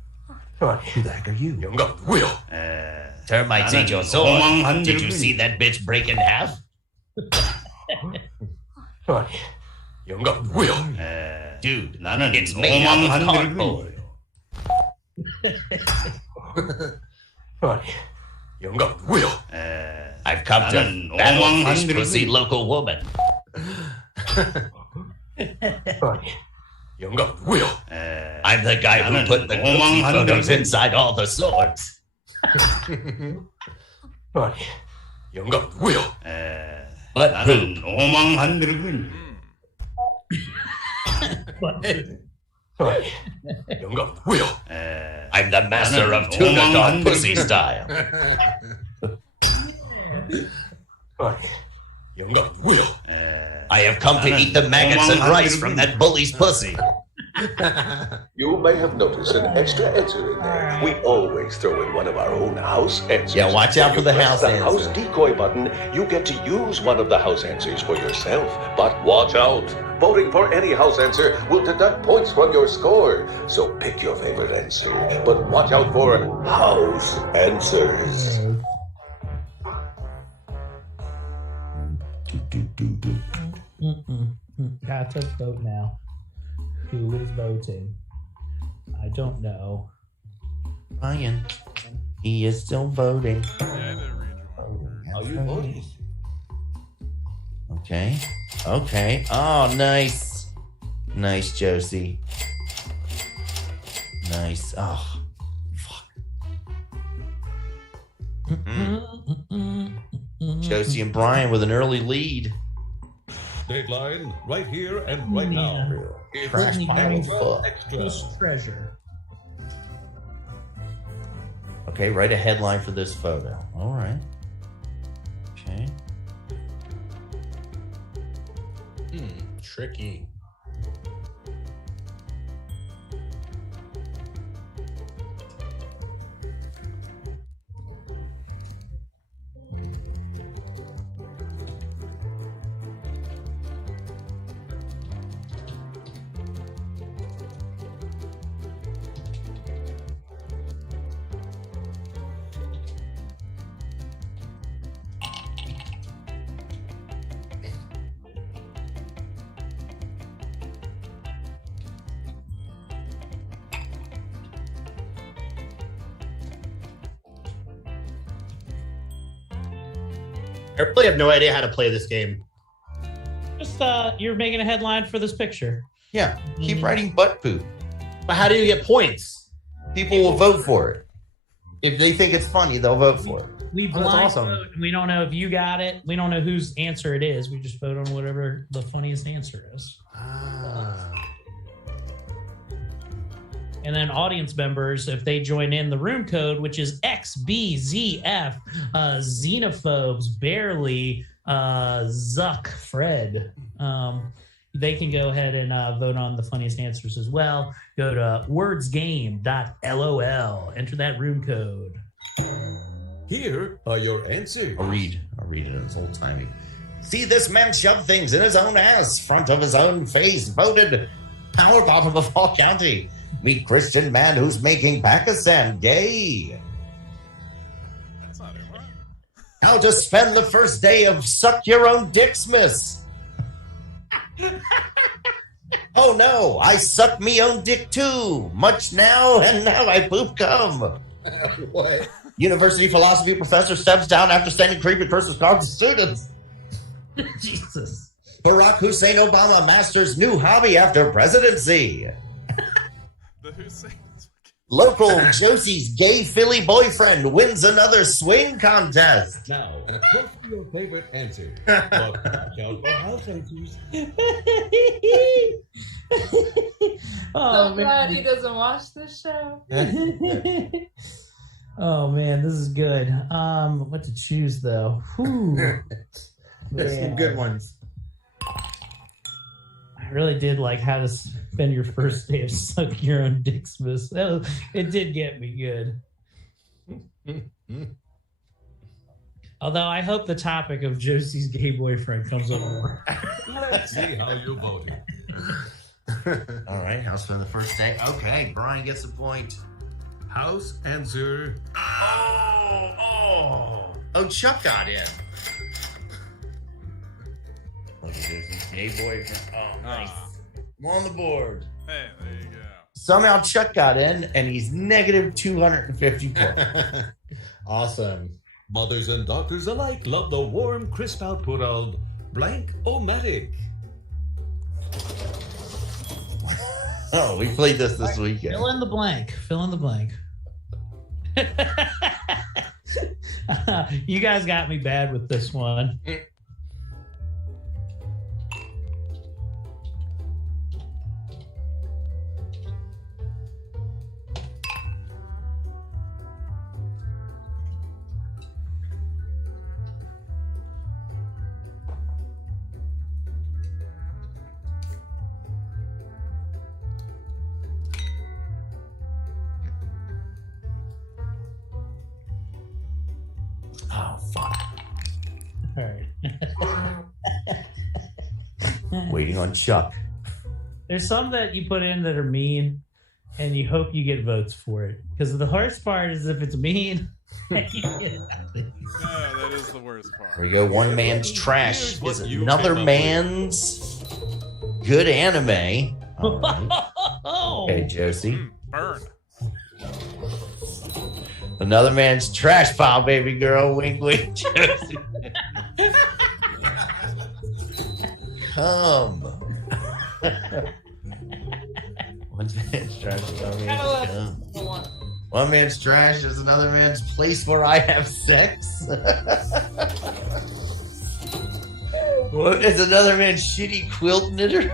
Who the heck are you? 영감 누구요? Termites ate your sword. Did you see that bitch break in half? 영감 누구요? Dude, it's made out of cardboard. 영감 누구요? I've come to battle this pussy local woman. 영감 누구요? I'm the guy who put the goofy photos inside all the swords. 영감 누구요? But poop. 오망 한들군요. 영감 누구요? I'm the master of tuna dog pussy style. 영감 누구요? I have come to eat the maggots and rice from that bully's pussy. You may have noticed an extra answer in there. We always throw in one of our own house answers. Yeah, watch out for the When you house press the answer. house decoy button, you get to use one of the house answers for yourself. But watch out. Voting for any house answer will deduct points from your score. So pick your favorite answer. But watch out for house answers. Got to vote now. Who is voting? I don't know. Ryan, he is still voting. Yeah, I didn't read your marker. Are you voting? Okay. Okay. Oh, nice. Nice, Josie. Nice. Oh, fuck. Josie and Brian with an early lead. Dateline, right here and right now. It's Trash pile of fuck. extra. His treasure. Okay, write a headline for this photo. All right. Okay. Tricky. I really have no idea how to play this game. Just you're making a headline for this picture. Yeah, keep writing butt poop. But how do you get points? People will vote for it. If they think it's funny, they'll vote for it. We that's blind awesome. vote. And we don't know if you got it. We don't know whose answer it is. We just vote on whatever the funniest answer is. And then audience members, if they join in the room code, which is XBZF, Xenophobes, Barely, Zuck, Fred, they can go ahead and vote on the funniest answers as well. Go to wordsgame.lol, enter that room code. Here are your answers. I'll read it in its old timey. See this man shove things in his own ass, front of his own face, voted power bottom of all county. Meet Christian man who's making Pakistan gay. That's not it. What? How to spend the first day of suck your own Dicksmas. Oh no, I suck me own dick too. Much now, and now I poop cum. What? University philosophy professor steps down after standing creepy versus cards of students. Jesus. Barack Hussein Obama masters new hobby after presidency. The Hussein. Local Josie's gay Philly boyfriend wins another swing contest. Now, vote for your favorite answer. But watch out for house answers. So glad he doesn't watch this show. Oh man, this is good. What to choose though? Whew. There's some good ones. I really did like how to spend your first day of suck your own Dicksmas. It did get me good. Although I hope the topic of Josie's gay boyfriend comes up more. Let's see how you voted. All right, how's for the first day? Okay, Brian gets a point. House answer. Oh, Chuck got in. Look at this gay boyfriend. Oh, nice. I'm on the board. Hey, there you go. Somehow Chuck got in, and he's negative 250 points. Awesome. Mothers and doctors alike love the warm, crisp output of Blank-O-Matic. Oh, we played this weekend. Fill in the blank. Fill in the blank. You guys got me bad with this one. Oh, fuck. All right. Waiting on Chuck. There's some that you put in that are mean, and you hope you get votes for it. Because the hardest part is if it's mean. No, that is the worst part. There we go. One man's trash Here's what is you another came up man's good anime. All right. Okay, Josie. Burn. Another man's trash pile, baby girl. Wink, wink, Josie. Come. One man's trash is another man's cum. One man's trash is another man's place where I have sex. What is another man's shitty quilt knitter?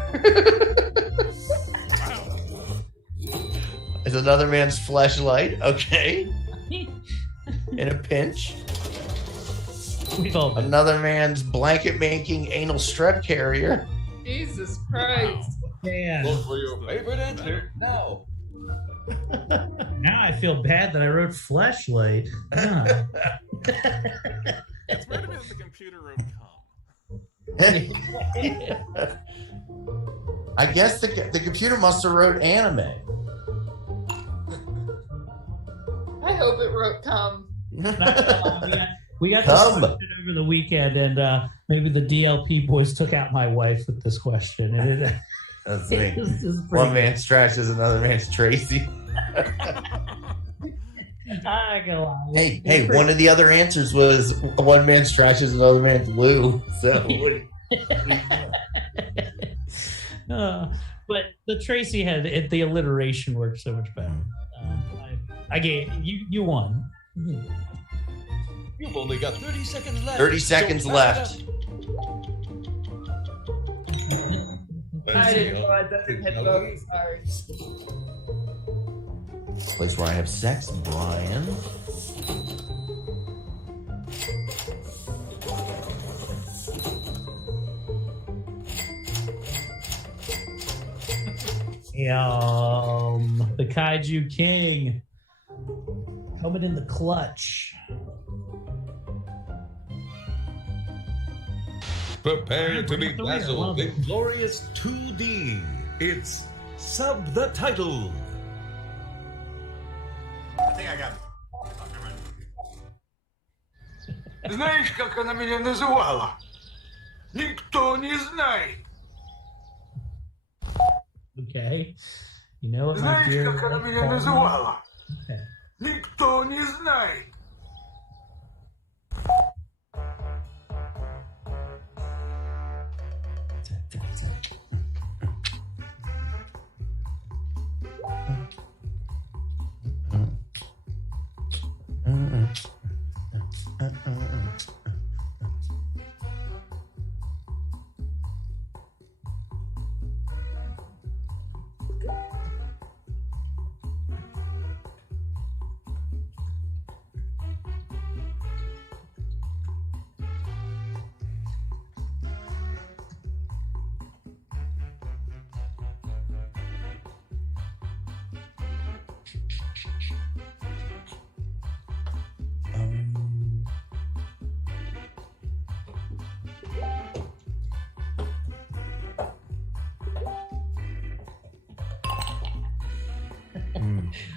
Is another man's fleshlight. Okay. In a pinch. We've all been. Another man's blanket making anal strep carrier. Jesus Christ. Man. Vote for your favorite answer now. Now I feel bad that I wrote fleshlight. Huh. It's weird to me that the computer wrote cum. I guess the computer must have wrote anime. I hope it wrote come. We got Come. this question over the weekend, and maybe the DLP boys took out my wife with this question. And That's it me. was just One pretty man's trash is another man's Tracy. I go on. Hey, one of the other answers was one man's trash is another man's loo. So, but the Tracy had it, the alliteration worked so much better. I gave you won. You've only got 30 seconds left. 30 seconds So left. I didn't know I doesn't hit those. Sorry. Place where I have sex, Brian. The Kaiju King coming in the clutch. Prepare to be dazzled in glorious 2D. It's Sub the Title. I think I got it. Знаешь, как она меня называла? Никто не знает. Okay. You know what, my Знаешь, dear? как она меня называла? Никто не знает.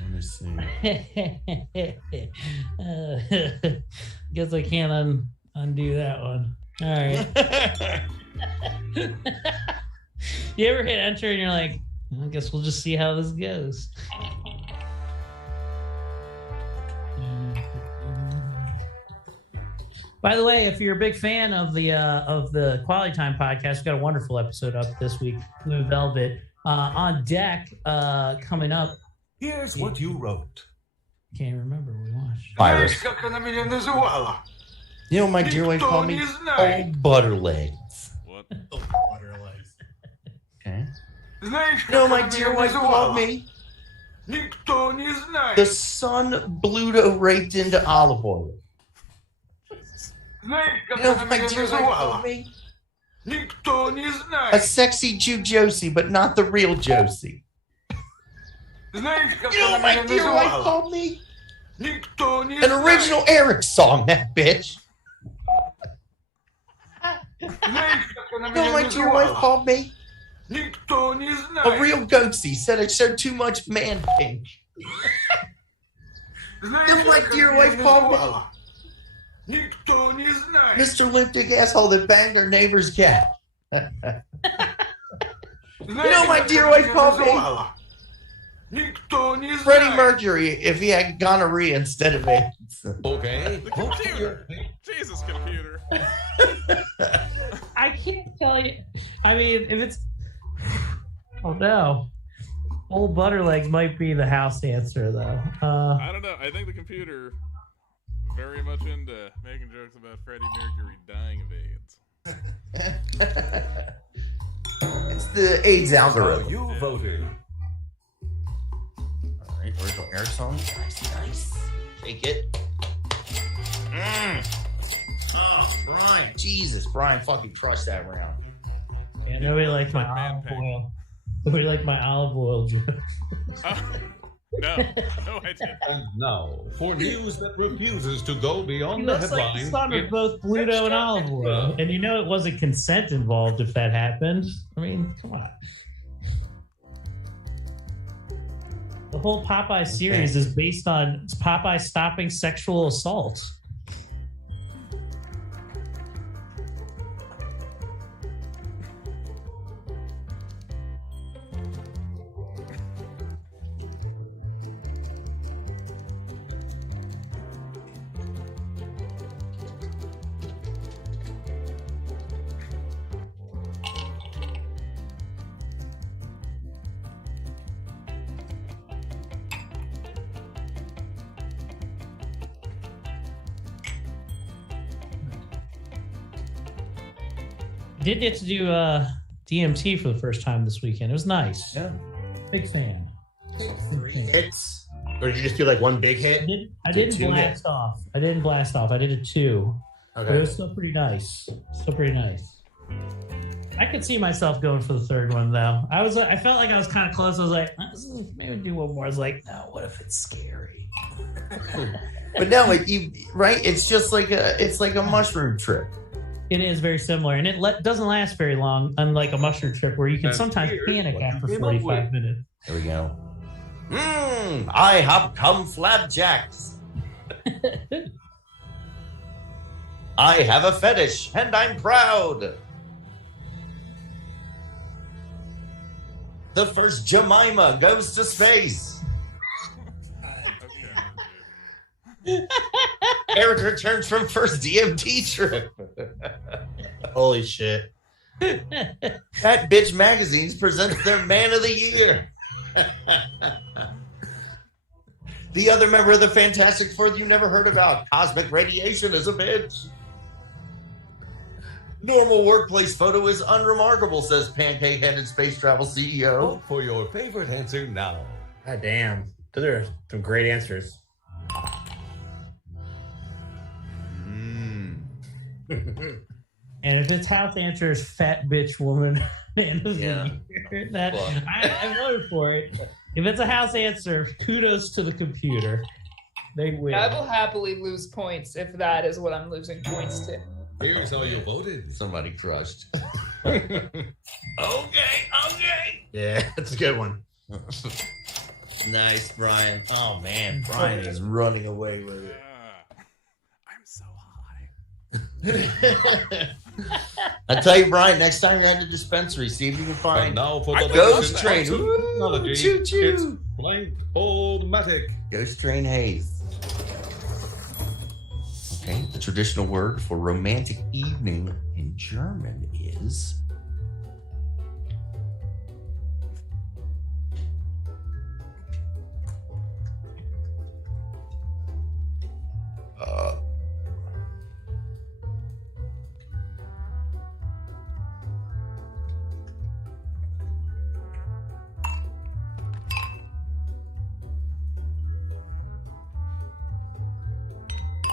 Let me see. Guess I can't undo that one. All right. You ever hit enter and you're like, I guess we'll just see how this goes. By the way, if you're a big fan of the Quality Time podcast, we've got a wonderful episode up this week, Blue Velvet. On deck, coming up. Here's what you wrote. Can't remember what we watched. Virus. Знаешь, как она меня называла? You know, my dear wife called me old butter legs. What? Oh, butter legs. Okay. Знаешь, You know, как my она dear меня wife called называла? me Никто не знает. the son Bluto raped into olive oil. Знаешь, как You know, она my меня dear wife called называла? me Никто не a знает. sexy Jew Josie, but not the real Josie. Знаешь, как You know, она my меня dear wife называла? called me Никто не an знает. original Eric song, that bitch. Знаешь, как она You know, меня my dear wife называла? called me Никто не a знает. real goatsy, said I showed too much man pink. Знаешь, You know, my как dear она wife меня called me называла? Никто не знает. Mr. Lipstick asshole that banged our neighbor's cat. Знаешь, know, my как dear она wife меня called me называла? Никто не Freddie знает. Mercury if he had gonorrhea instead of AIDS. Okay. The computer. Jesus, computer. I can't tell you. I mean, if it's, oh no, old butter legs might be the house answer though. I don't know. I think the computer very much into making jokes about Freddie Mercury dying of AIDS. It's the AIDS So algorithm. you voted. All right, original Eric song. Nice. Take it. Oh, Brian. Jesus, Brian fucking crushed that round. Yeah, nobody liked my Man olive pain. oil. Nobody liked my olive oil joke. No, I didn't. And now, for news that refuses to go He beyond the looks like headline. the son of it's both Bluto and olive oil. And you know it wasn't consent involved if that happened. I mean, come on. The whole Popeye series is based on Popeye stopping sexual assault. Did get to do DMT for the first time this weekend. It was nice. Yeah. Big fan. 3 hits, or did you just do like one big hit? I didn't blast off. I didn't blast off. I did a 2. Okay. But it was still pretty nice. Still pretty nice. I could see myself going for the third one though. I felt like I was kind of close. I was like, maybe do one more. I was like, no, what if it's scary? But no, right? It's just like a mushroom trip. It is very similar, and it doesn't last very long, unlike a mushroom trip where you can sometimes panic after 45 minutes. Here we go. I have come flapjacks. I have a fetish, and I'm proud. The first Jemima goes to space. Eric returns from first DMT trip. Holy shit. Fat Bitch Magazines presents their Man of the Year. The other member of the Fantastic Four you never heard about, cosmic radiation, is a bitch. Normal workplace photo is unremarkable, says pancake-headed space travel CEO. Vote for your favorite answer now. God damn. Those are some great answers. And if its house answer is fat bitch woman, Man of the Year, I voted for it. If it's a house answer, kudos to the computer. They win. I will happily lose points if that is what I'm losing points to. Here's how you voted. Somebody crushed. Okay. Yeah, that's a good one. Nice, Brian. Oh, man. Brian is running away with it. I'm so high. I tell you, Brian, next time you're at the dispensary, see if you can find And now for the a ghost latest train. in awesome Ooh, technology, choo choo. It's Blanked-O-Matic. Ghost train haze. Okay, the traditional word for romantic evening in German is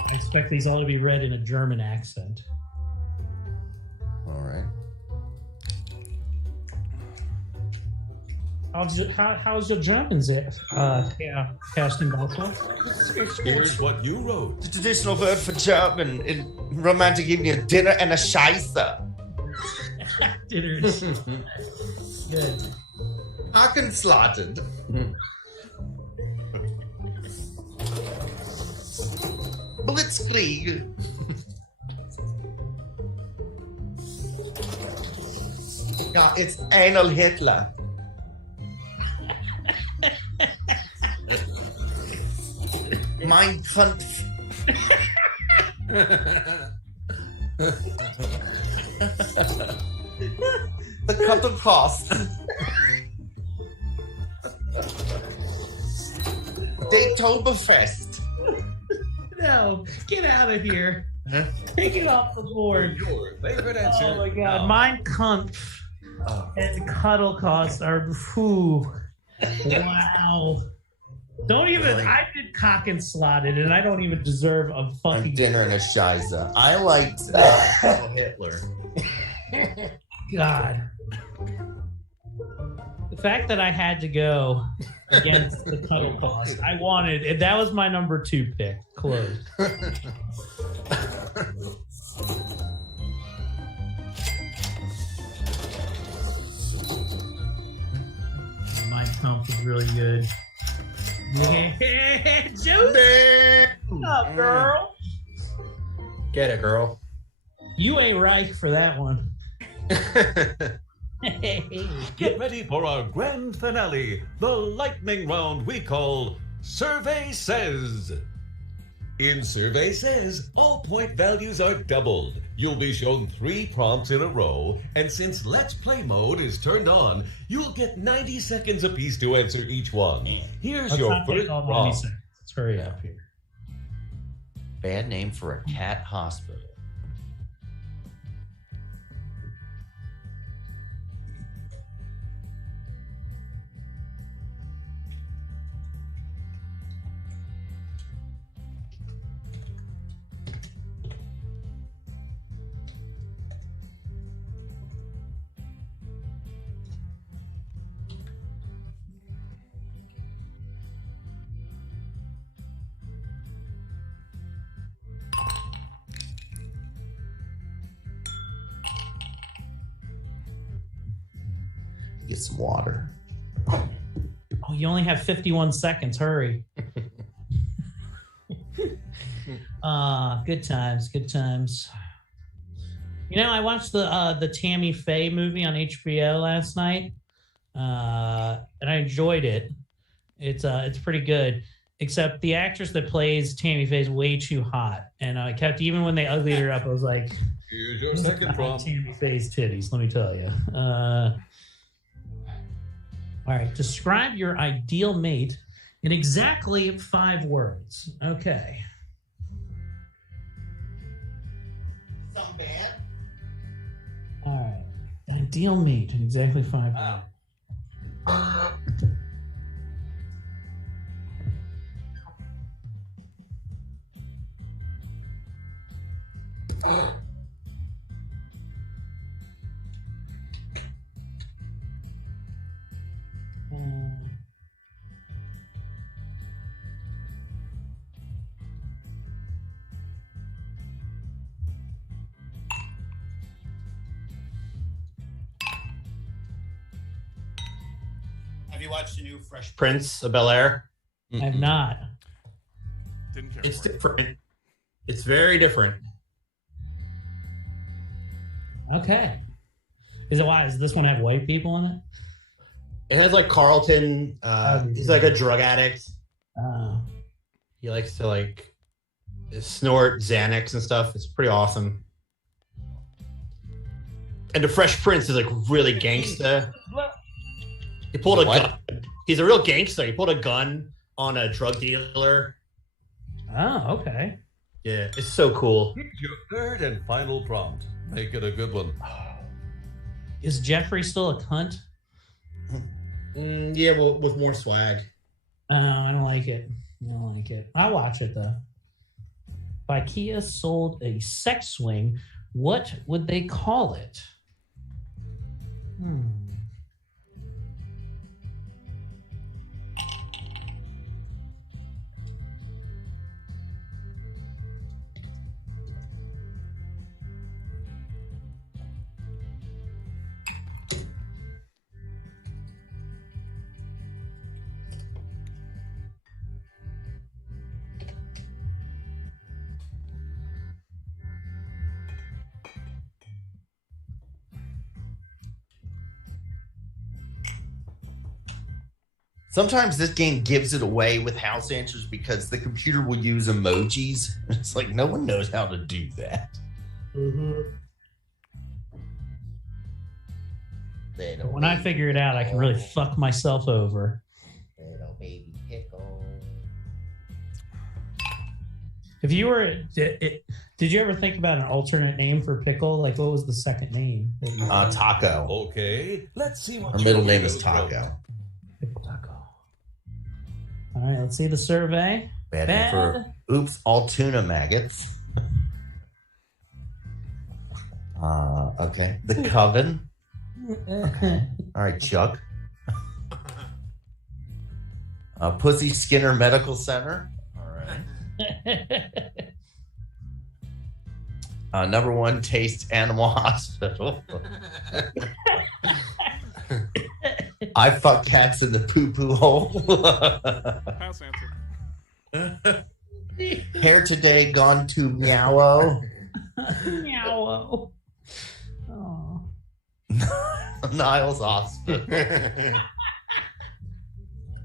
I expect these all to be read in a German accent. all right. How's your German there? Casting also. Here's what you wrote. The traditional word for German in romantic evening is dinner and a Scheiße. Dinner is good. Hakenslated. Blitzkrieg. Yeah, it's anal Hitler. Mein Kampf. The cut of cost. Oktoberfest. No, get out of here. Take it off the board. Your favorite answer. Oh my god, now. Mein Kampf and Cuddle Cost are whew. Wow. Don't even. I did cock and slotted, and I don't even deserve a fucking Dinner and a Scheiße. I liked Hitler. God. The fact that I had to go against the Cuddle Cost, I wanted. That was my number 2 pick. Close. My Kampf is really good. Yeah, Josie. What's up, girl? Get it, girl. You ain't right for that one. Get ready for our grand finale, the lightning round we call Survey Says. In Survey Says, all point values are doubled. You'll be shown 3 prompts in a row, and since Let's Play mode is turned on, you'll get 90 seconds apiece to answer each one. Here's Let's your not take first all 90 prompt. seconds. Let's hurry up here. Bad name for a cat hospital. get some water. Oh, you only have 51 seconds. Hurry. Good times. Good times. You know, I watched the Tammy Faye movie on HBO last night, and I enjoyed it. It's pretty good. Except the actress that plays Tammy Faye is way too hot, and I kept, even when they uglied her up, I was like, Here's your second prompt. Tammy Faye's titties. Let me tell you. All right, describe your ideal mate in exactly 5 words. Okay. Something bad? All right. Ideal mate in exactly 5 words. Have you watched the new Fresh Prince of Bel-Air? I have not. Didn't care It's for it. different. It's very different. Okay. Is it why? Does this one have white people in it? It has like Carlton. He's like a drug addict. Oh. He likes to like snort Xanax and stuff. It's pretty awesome. And the Fresh Prince is like really gangsta. He pulled a gun. He's a real gangster. He pulled a gun on a drug dealer. Oh, okay. Yeah, it's so cool. Here's your third and final prompt. Make it a good one. Is Jeffrey still a cunt? Yeah, well, with more swag. I don't like it. I don't like it. I'll watch it though. If IKEA sold a sex swing, what would they call it? Sometimes this game gives it away with house answers because the computer will use emojis. It's like no one knows how to do that. When I figure it out, I can really fuck myself over. Little baby pickle. If you were, did you ever think about an alternate name for pickle? Like, what was the second name? Taco. Okay, let's see what Her middle your name is heroes wrote. Taco. Pickle taco. All right, let's see the survey. Bad name for oops, all tuna maggots. Okay. The Coven. Okay. All right, Chuck. Pussy Skinner Medical Center. All right. Number 1, Taste Animal Hospital. I fuck cats in the poo-poo hole. Pass answer. Hair today gone to meow. Meow. Oh. Niles Hospital.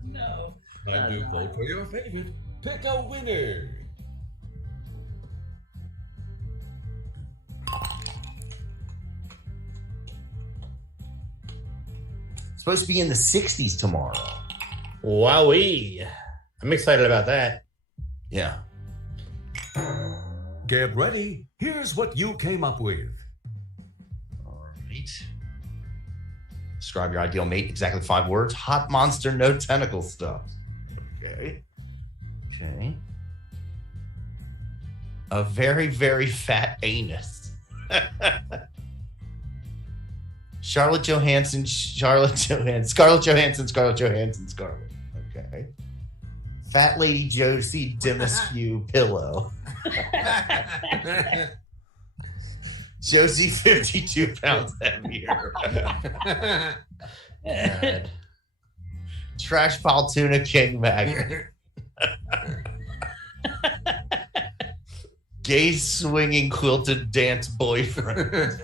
No. Time to vote for your favorite. Pick a winner. Supposed to be in the 60s tomorrow. Wowee. I'm excited about that. Yeah. Get ready. Here's what you came up with. All right. Describe your ideal mate. Exactly 5 words. Hot monster, no tentacle stuff. Okay. Okay. A very, very fat anus. Scarlett Johansson. Okay. Fat Lady Josie Demaskew pillow. Josie 52 pounds heavier. God. Trash pile tuna kingmaker. Gay swinging quilted dance boyfriend.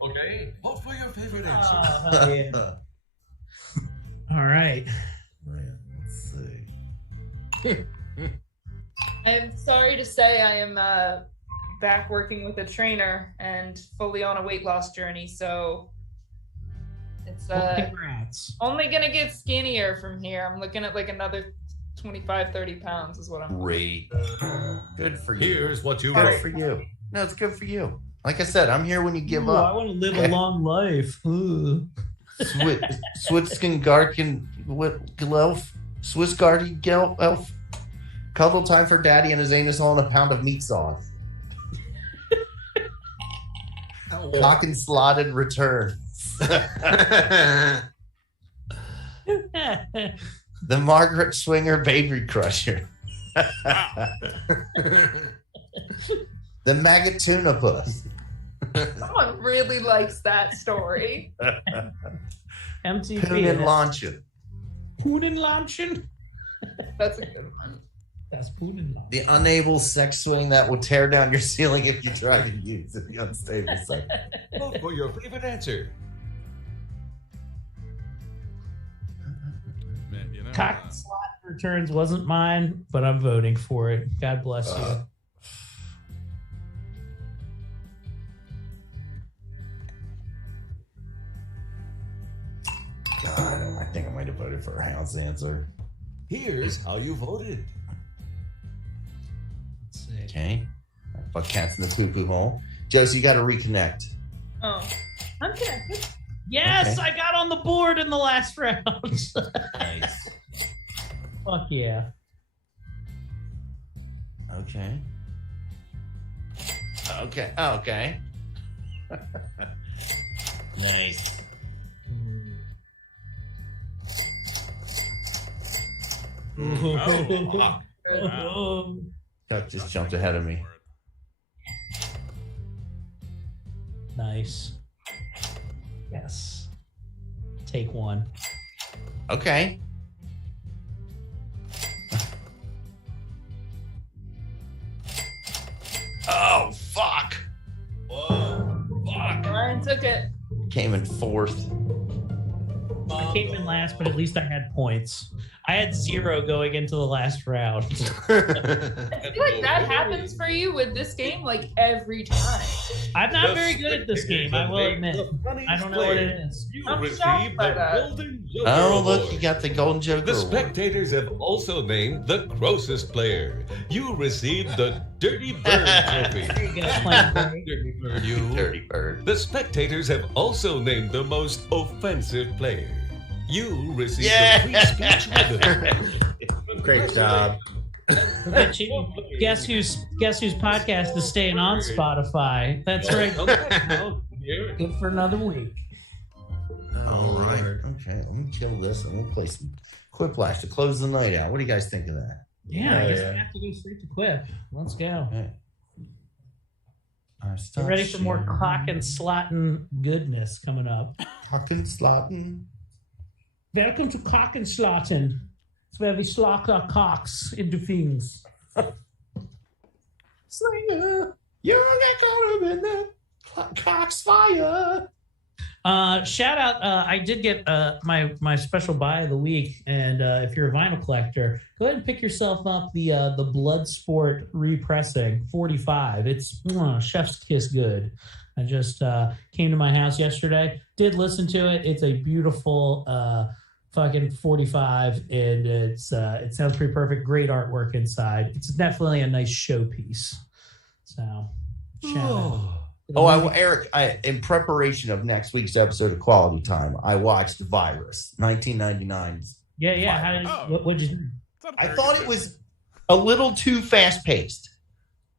Okay, vote for your favorite answer. Oh, yeah. All right. Let's see. I'm sorry to say I am back working with a trainer and fully on a weight loss journey, so it's Congrats. only gonna get skinnier from here. I'm looking at like another 25, 30 pounds is what I'm Great. Good for you. Here's what you Good wrote. for you. No, it's good for you. Like I said, I'm here when you give Ooh, I up. want to live a long life. Ooh. Switskin Garkin Gelf. Swiss Guardian Elf. Cuddle time for daddy and his anus on a pound of meat sauce. Cock and slotted return. The Margaret Swinger Baby Crusher. The Maggot Tuna Puss. Someone really likes that story. MTV. Poon and Launching. Poon and Launching? That's a good one. That's Poon and Launching. The unable sex swing that will tear down your ceiling if you try to use it. The unstable sex. Vote for your favorite answer. Man, you know, Cock and slot returns wasn't mine, but I'm voting for it. God bless you. I think I might have voted for a house answer. Here's how you voted. Let's see. Okay. Fuck cats in the poo poo hole. Josie, you got to reconnect. Oh, I'm connected. Yes, Okay. I got on the board in the last round. Nice. Fuck yeah. Okay. Okay. Okay. Nice. Oh, Oh. Chuck just jumped ahead of me. Nice. Yes. Take one. Okay. Oh, fuck. Whoa. Fuck. Ryan took it. Came in fourth. I came in last, but at least I had points. I had 0 going into the last round. I feel like that happens for you with this game like every time. I'm not very good at this game, I will admit. I don't know what it is. You I'm received shocked by the that. Golden Joker Oh, look, Award. you got the Golden Joker The Award. spectators have also named the grossest player. You received the Dirty Bird Trophy. There you go, Plain Bird. Dirty Bird, you. Dirty Bird. The spectators have also named the most offensive player. You received Yeah. the free speech ribbon. Great job. Bet you- Guess whose podcast is staying on Spotify? That's right. Good for another week. All right. Okay, let me kill this. I'm going to play some Quiplash to close the night out. What do you guys think of that? Yeah, I Yeah, guess yeah. we have to go straight to Quip. Let's go. Okay. Get ready for more clock and slotting goodness coming up. Cock and slotting. Welcome to Cock and Slotting. It's where we slot our cocks into things. Slinger, you get caught up in the cock's fire. Shout out! I did get my special buy of the week, and if you're a vinyl collector, go ahead and pick yourself up the Bloodsport repressing 45. It's chef's kiss good. I just came to my house yesterday, did listen to it. It's a beautiful fucking 45, and it sounds pretty perfect. Great artwork inside. It's definitely a nice showpiece. So shout out. Eric, in preparation of next week's episode of Quality Time, I watched Virus, 1999's. Yeah. How did what'd you think? It's not a I very thought good it was a little too fast paced.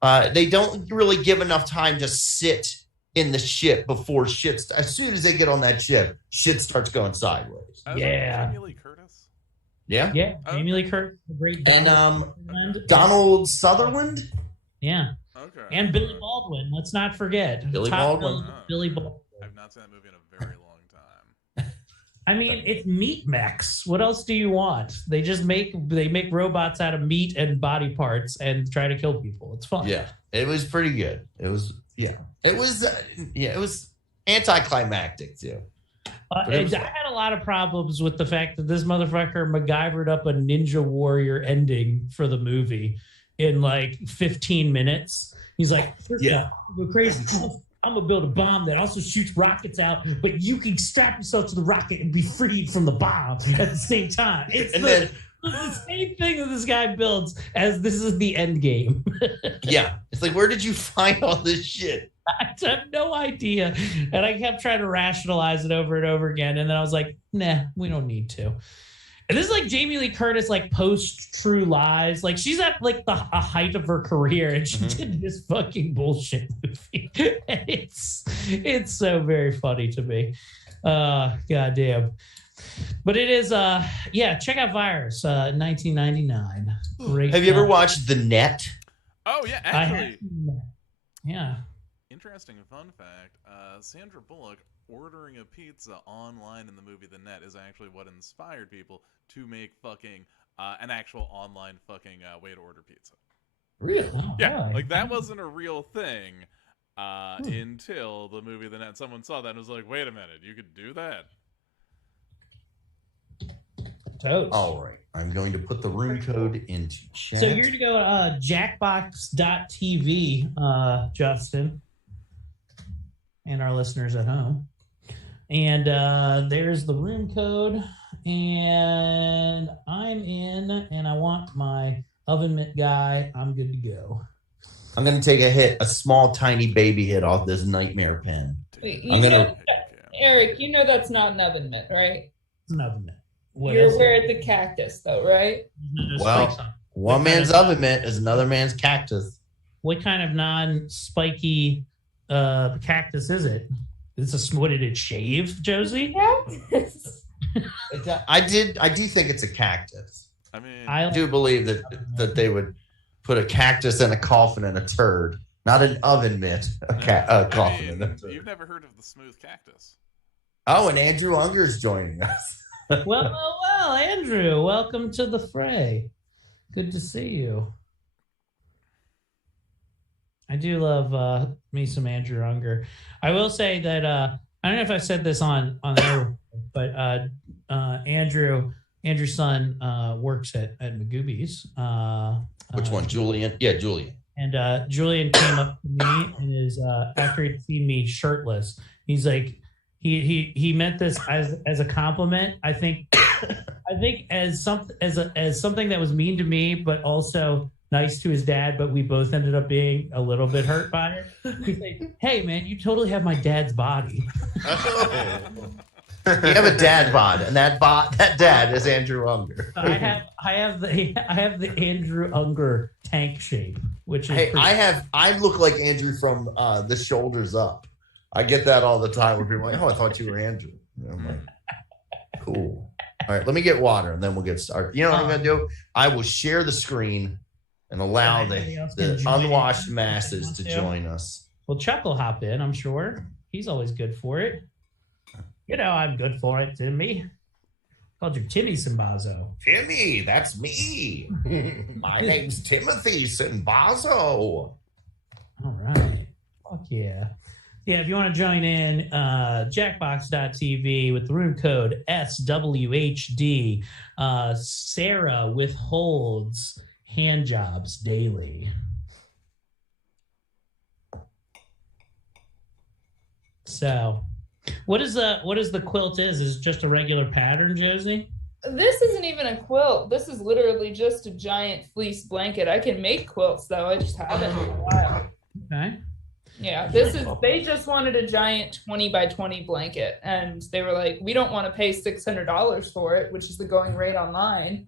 They don't really give enough time to sit in the ship before shit. As soon as they get on that ship, shit starts going sideways. Is it Yeah. Jamie Lee Curtis? Yeah. Yeah, Amy Lee Curtis, a great And Sutherland. Donald Sutherland. Yeah, Okay. and Billy Baldwin. Let's not forget Billy Top Baldwin. billing, Billy Baldwin. I've not seen that movie in a very long time. I mean, it's meat mechs. What else do you want? They just make robots out of meat and body parts and try to kill people. It's fun. Yeah, it was pretty good. It was anticlimactic too. And I had a lot of problems with the fact that this motherfucker MacGyvered up a Ninja Warrior ending for the movie in like 15 minutes. He's like, we're crazy. I'm gonna build a bomb that also shoots rockets out, but you can strap yourself to the rocket and be freed from the bomb at the same time. It's the same thing that this guy builds as this is the end game. Yeah, it's like, where did you find all this shit? I have no idea. And I kept trying to rationalize it over and over again. And then I was like, nah, we don't need to. And this is like Jamie Lee Curtis, like post True Lies. Like she's at like a height of her career and she did this fucking bullshit movie. And it's so very funny to me. Goddamn. But it is, check out Virus, 1999. Great Have you ever watched The Net? Oh, yeah, actually. Yeah. Interesting fun fact, Sandra Bullock ordering a pizza online in the movie The Net is actually what inspired people to make fucking an actual online fucking way to order pizza. Really? Yeah, like that wasn't a real thing until the movie The Net. Someone saw that and was like, wait a minute, you could do that? Totes. All right. I'm going to put the room code into chat. So you're going to go to jackbox.tv, Justin, and our listeners at home. And there's the room code. And I'm in, and I want my oven mitt guy. I'm good to go. I'm going to take a small, tiny baby hit off this nightmare pen. Wait, Eric, you know that's not an oven mitt, right? It's an oven mitt. You're aware of the cactus, though, right? Well, one man's oven mitt is another man's cactus. What kind of non-spiky cactus is it? What did it shave, Josie? Cactus. I do think it's a cactus. I mean, I do believe that they would put a cactus in a coffin and a turd, not an oven mitt. A coffin and a turd. You've never heard of the smooth cactus? Oh, and Andrew Unger's joining us. Well, Andrew, welcome to the fray. Good to see you. I do love me some Andrew Unger. I will say that I don't know if I've said this on air, but Andrew's son works at Magoobies. Which one, Julian? Yeah, Julian. And Julian came up to me and is after he'd seen me shirtless, he's like, he meant this as a compliment. I think as something that was mean to me, but also nice to his dad. But we both ended up being a little bit hurt by it. He's like, "Hey, man, you totally have my dad's body." You have a dad bod, and that dad is Andrew Unger. I have the Andrew Unger tank shape, which is I look like Andrew from the shoulders up. I get that all the time where people are like, "Oh, I thought you were Andrew." And I'm like, "Cool." All right, let me get water, and then we'll get started. You know what I'm going to do? I will share the screen and allow the unwashed masses to join us. Well, Chuck will hop in, I'm sure. He's always good for it. You know, I'm good for it, Timmy. Called you Timmy Simbazo. Timmy, that's me. My name's Timothy Simbazo. All right. Fuck yeah. Yeah, if you want to join in, jackbox.tv with the room code SWHD. Sarah withholds hand jobs daily. So, what is the quilt is? Is it just a regular pattern, Josie? This isn't even a quilt. This is literally just a giant fleece blanket. I can make quilts though. I just haven't in a while. Okay. Yeah, they just wanted a giant 20 by 20 blanket, and they were like, we don't want to pay $600 for it, which is the going rate online.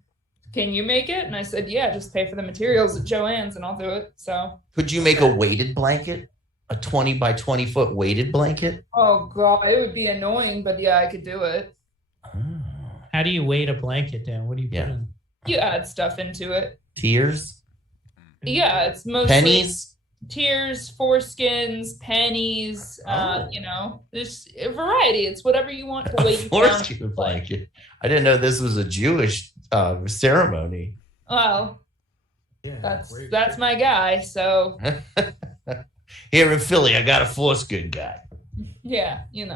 Can you make it? And I said, yeah, just pay for the materials at Joann's and I'll do it. So could you make a weighted blanket? A 20 by 20 foot weighted blanket? Oh god, it would be annoying, but yeah, I could do it. How do you weight a blanket down? What do you put in? You add stuff into it. Tears? Yeah, it's mostly pennies. tears, foreskins, pennies. There's a variety. It's whatever you want to weigh you down. Foreskin blanket. I didn't know this was a Jewish ceremony. Well, that's my guy. So here in Philly, I got a foreskin guy. Yeah, Big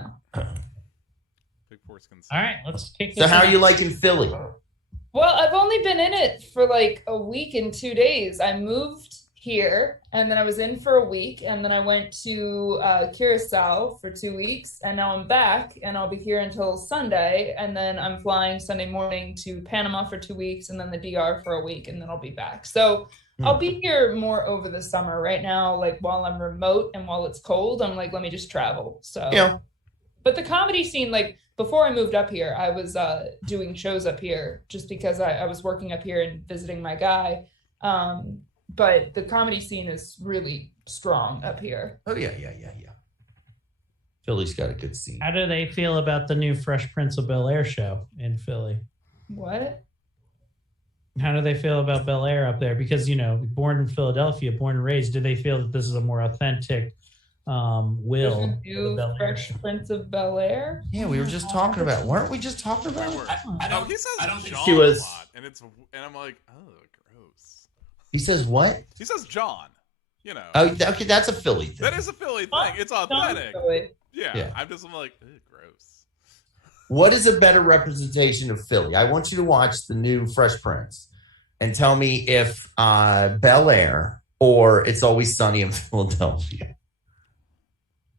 foreskins. All right, let's kick this. So how off. are you liking Philly? Well, I've only been in it for like a week and 2 days. I moved here, and then I was in for a week, and then I went to Curacao for 2 weeks, and now I'm back, and I'll be here until Sunday, and then I'm flying Sunday morning to Panama for 2 weeks, and then the DR for a week, and then I'll be back. So I'll be here more over the summer. Right now, like while I'm remote and while it's cold, I'm like, let me just travel. So Yeah. But the comedy scene, like before I moved up here, I was doing shows up here just because I was working up here and visiting my guy. But the comedy scene is really strong up here. Oh, yeah. Philly's got a good scene. How do they feel about the new Fresh Prince of Bel-Air show in Philly? What? How do they feel about Bel-Air up there? Because, born in Philadelphia, born and raised, do they feel that this is a more authentic will? There's a new Fresh Prince of Bel-Air? Yeah, we were just talking about. Weren't we just talking about? He says I don't think John she was- a lot, and I'm like, oh, gross. He says what? He says John. Oh, okay, that's a Philly thing. That is a Philly thing. It's authentic. Yeah. I'm like, gross. What is a better representation of Philly? I want you to watch the new Fresh Prince and tell me if Bel Air or It's Always Sunny in Philadelphia.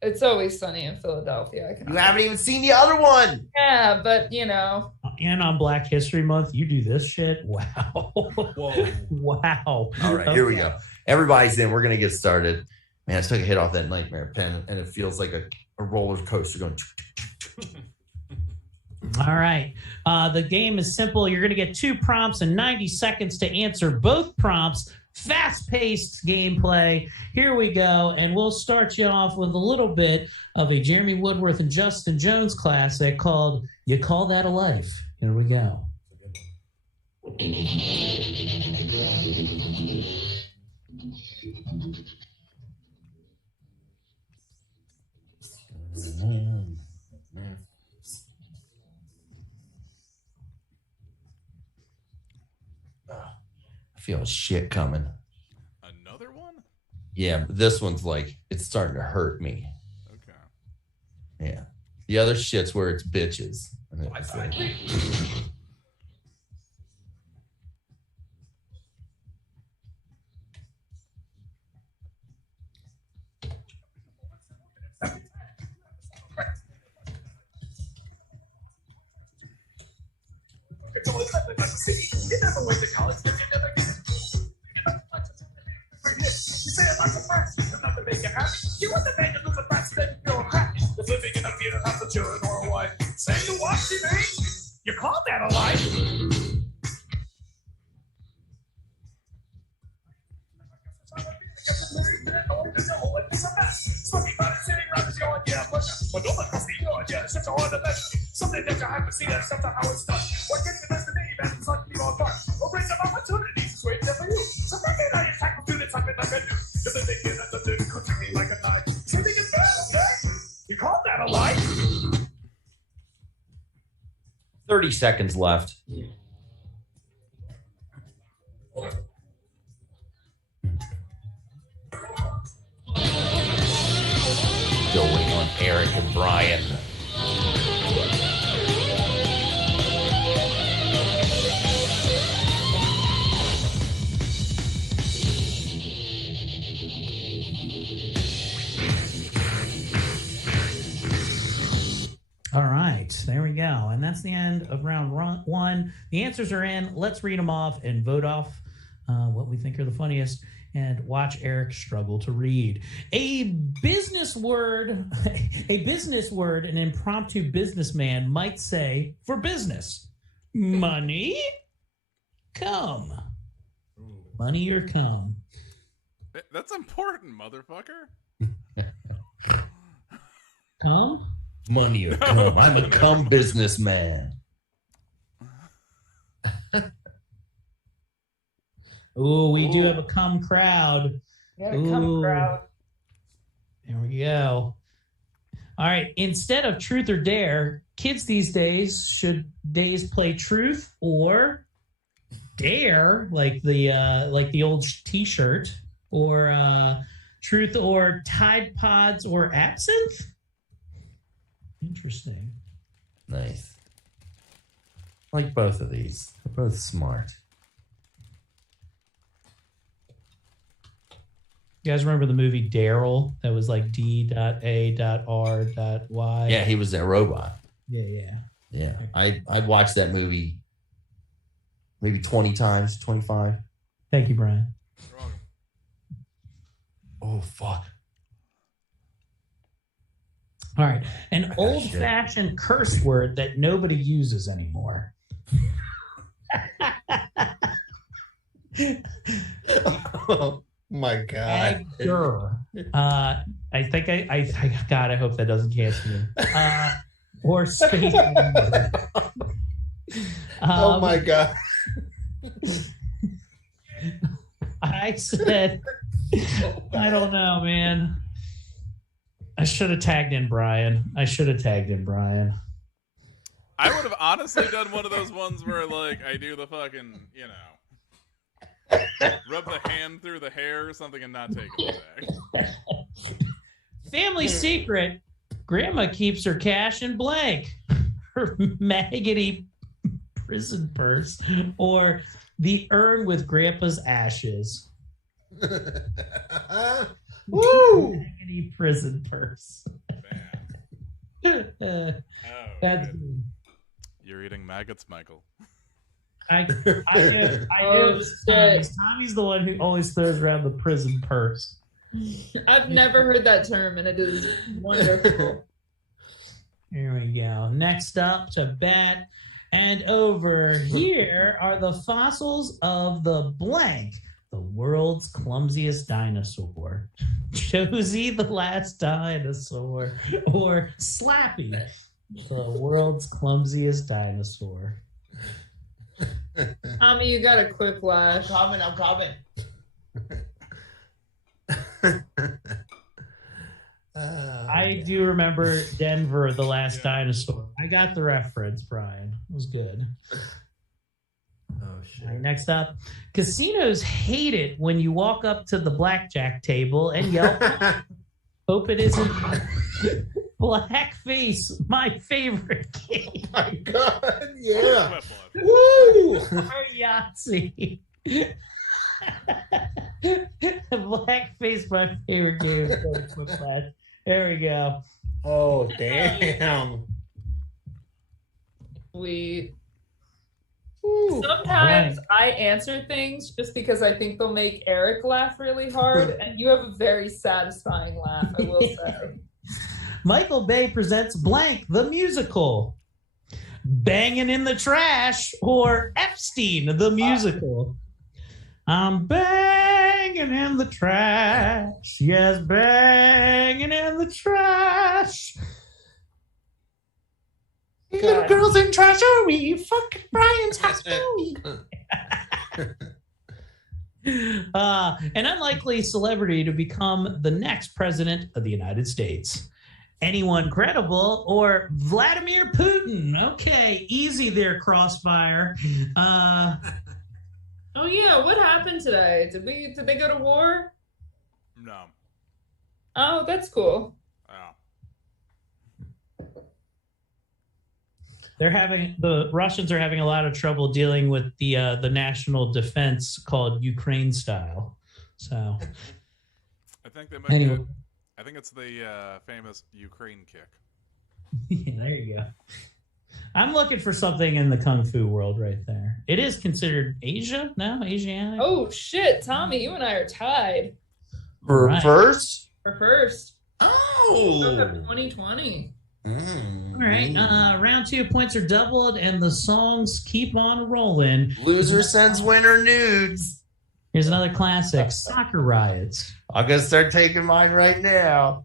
It's Always Sunny in Philadelphia. You haven't even seen the other one. Yeah, but And on Black History Month, you do this shit? Wow. Whoa. Wow. All right, here we go. Everybody's in. We're going to get started. Man, I took a hit off that nightmare pen, and it feels like a roller coaster going. All right. The game is simple. You're going to get 2 prompts and 90 seconds to answer both prompts. Fast-paced gameplay. Here we go. And we'll start you off with a little bit of a Jeremy Woodworth and Justin Jones classic called You Call That a Life. Here we go. I feel shit coming. Another one? Yeah, but this one's like, it's starting to hurt me. Okay. Yeah. The other shit's where it's bitches. You call that a life? Something that you haven't seen, that's how it's done. What gets the best of me, man, it's like you on fun. Or brings up opportunities, it's waiting there for you. So bring it on your tackle students, I've been like I do. If they think that's a dude, could treat me like a knife. You think it's bad, you call that a life? 30 seconds left. Going on Eric and Brian. All right, there we go. And that's the end of round 1. The answers are in. Let's read them off and vote off what we think are the funniest and watch Eric struggle to read. A business word an impromptu businessman might say for business. Money? Come. Money or come. That's important, motherfucker. Come? Money or cum. I'm a cum businessman. Oh, we do have a cum crowd. gotta come Ooh. crowd. There we go. All right. Instead of truth or dare, kids these days should play truth or dare, like the old T-shirt, or truth or Tide Pods or absinthe. Interesting. Nice. I like both of these. They're both smart. You guys remember the movie Daryl? That was like D.A.R.Y. Yeah, he was a robot. Yeah. Yeah. I'd watched that movie maybe 20 times, 25. Thank you, Brian. You're welcome. Oh, fuck. All right. An shit. old-fashioned curse word that nobody uses anymore. Oh my god. Agger. I think God, I hope that doesn't cancel me. Or space. Oh my god. I said, I don't know, man. I should have tagged in Brian. I would have honestly done one of those ones where, like, I do the fucking, rub the hand through the hair or something and not take it back. Family secret. Grandma keeps her cash in blank. Her maggoty prison purse. Or the urn with Grandpa's ashes. Woo! Maggoty prison purse. Oh, That's good. You're eating maggots, Michael. I knew it was Tommy's the one who always throws around the prison purse. I've never heard that term, and it is wonderful. Here we go. Next up to bat. And over here are the fossils of the blank, the world's clumsiest dinosaur. Josie, the last dinosaur. Or Slappy, the world's clumsiest dinosaur. Tommy, you got a quick flash. I'm coming. I do remember Denver, the last dinosaur. I got the reference, Brian. It was good. Oh shit. All right, next up, casinos hate it when you walk up to the blackjack table and yell, "Hope it isn't blackface, my favorite game." Oh my god, yeah. Flip-flop. Woo! Or Yahtzee. Blackface, my favorite game. There we go. Oh damn. Sometimes I answer things just because I think they'll make Eric laugh really hard, and you have a very satisfying laugh, I will say. Michael Bay presents Blank, the musical. Banging in the Trash, or Epstein, the musical. I'm banging in the trash. Yes, banging in the trash. Little girls in trashery, fucking Brian's house. An unlikely celebrity to become the next president of the United States. Anyone credible or Vladimir Putin? Okay, easy there, Crossfire. Oh yeah, what happened today? Did they go to war? No. Oh, that's cool. Oh. The Russians are having a lot of trouble dealing with the national defense called Ukraine style. So I think they might anyway. I think it's the famous Ukraine kick. Yeah, there you go. I'm looking for something in the Kung Fu world right there. It is considered Asia now? Asiatic? Oh shit, Tommy, you and I are tied For Right. first? for first. Oh. 2020. All right. Round 2 points are doubled and the songs keep on rolling. Loser sends winner nudes. Here's another classic, Soccer Riots. I'm going to start taking mine right now.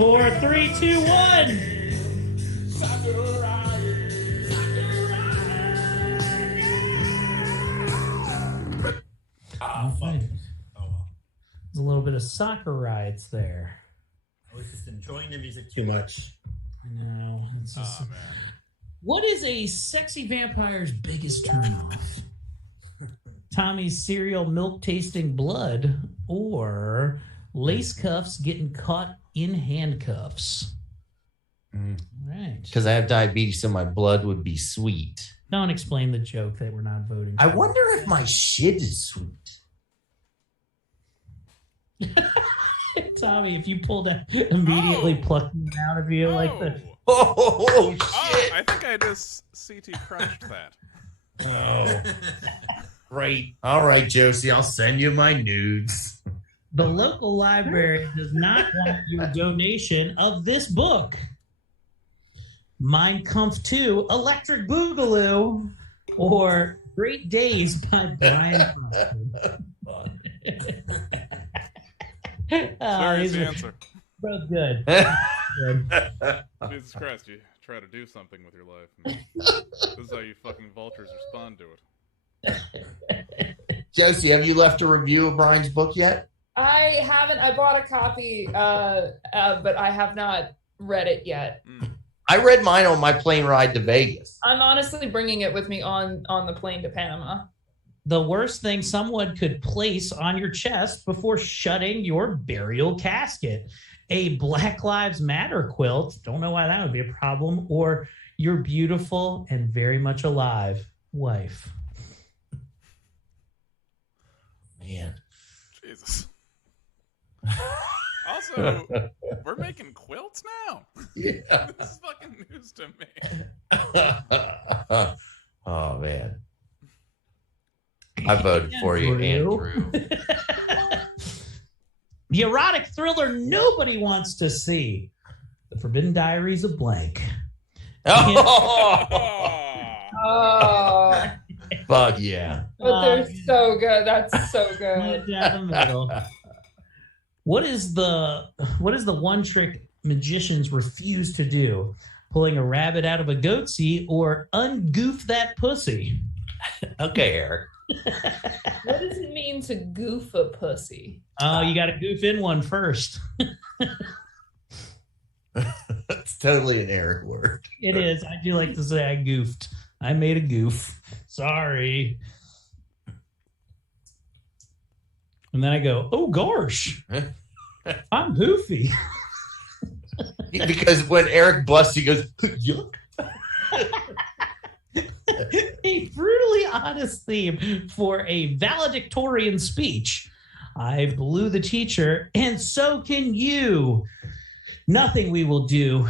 4, 3, 2, 1. Oh, fuck. Oh, well. There's a little bit of soccer rides there. I was just enjoying the music too much. I know. It's just, Oh, man. what is a sexy vampire's biggest turnoff? Tommy's cereal milk tasting blood or lace cuffs getting caught in handcuffs? Right. Because I have diabetes, so my blood would be sweet. Don't explain the joke that we're not voting for. I wonder if my shit is sweet. Tommy, if you pulled that, immediately plucking it out of you like the. Oh, shit. Oh, I think I just CT crushed that. Oh. Right. All right, Josie, I'll send you my nudes. The local library does not want your donation of this book. Mein Kampf 2, Electric Boogaloo, or Great Days by Brian. There's the answer. Both good. Jesus Christ, you try to do something with your life. This is how you fucking vultures respond to it. Josie, have you left a review of Brian's book yet? I haven't. I bought a copy, but I have not read it yet. I read mine on my plane ride to Vegas. I'm honestly bringing it with me on the plane to Panama. The worst thing someone could place on your chest before shutting your burial casket. A Black Lives Matter quilt. Don't know why that would be a problem. Or your beautiful and very much alive wife. Man. Jesus. Also, we're making quilts now? Yeah. This is fucking news to me. Oh, man. I voted for you, Andrew. The erotic thriller nobody wants to see. The Forbidden Diaries of Blank. Oh, Oh, fuck yeah. but they're so good. That's so good. Right down the middle. What is the one trick magicians refuse to do? Pulling a rabbit out of a goatsy or ungoof that pussy? Okay, Eric. What does it mean to goof a pussy? Oh, you got to goof in one first. That's totally an Eric word. It is. I do like to say I goofed. I made a goof. Sorry. And then I go, oh, gosh. I'm goofy. Because when Eric busts, he goes, yuck. A brutally honest theme for a valedictorian speech. I blew the teacher, and so can you. Nothing we will do,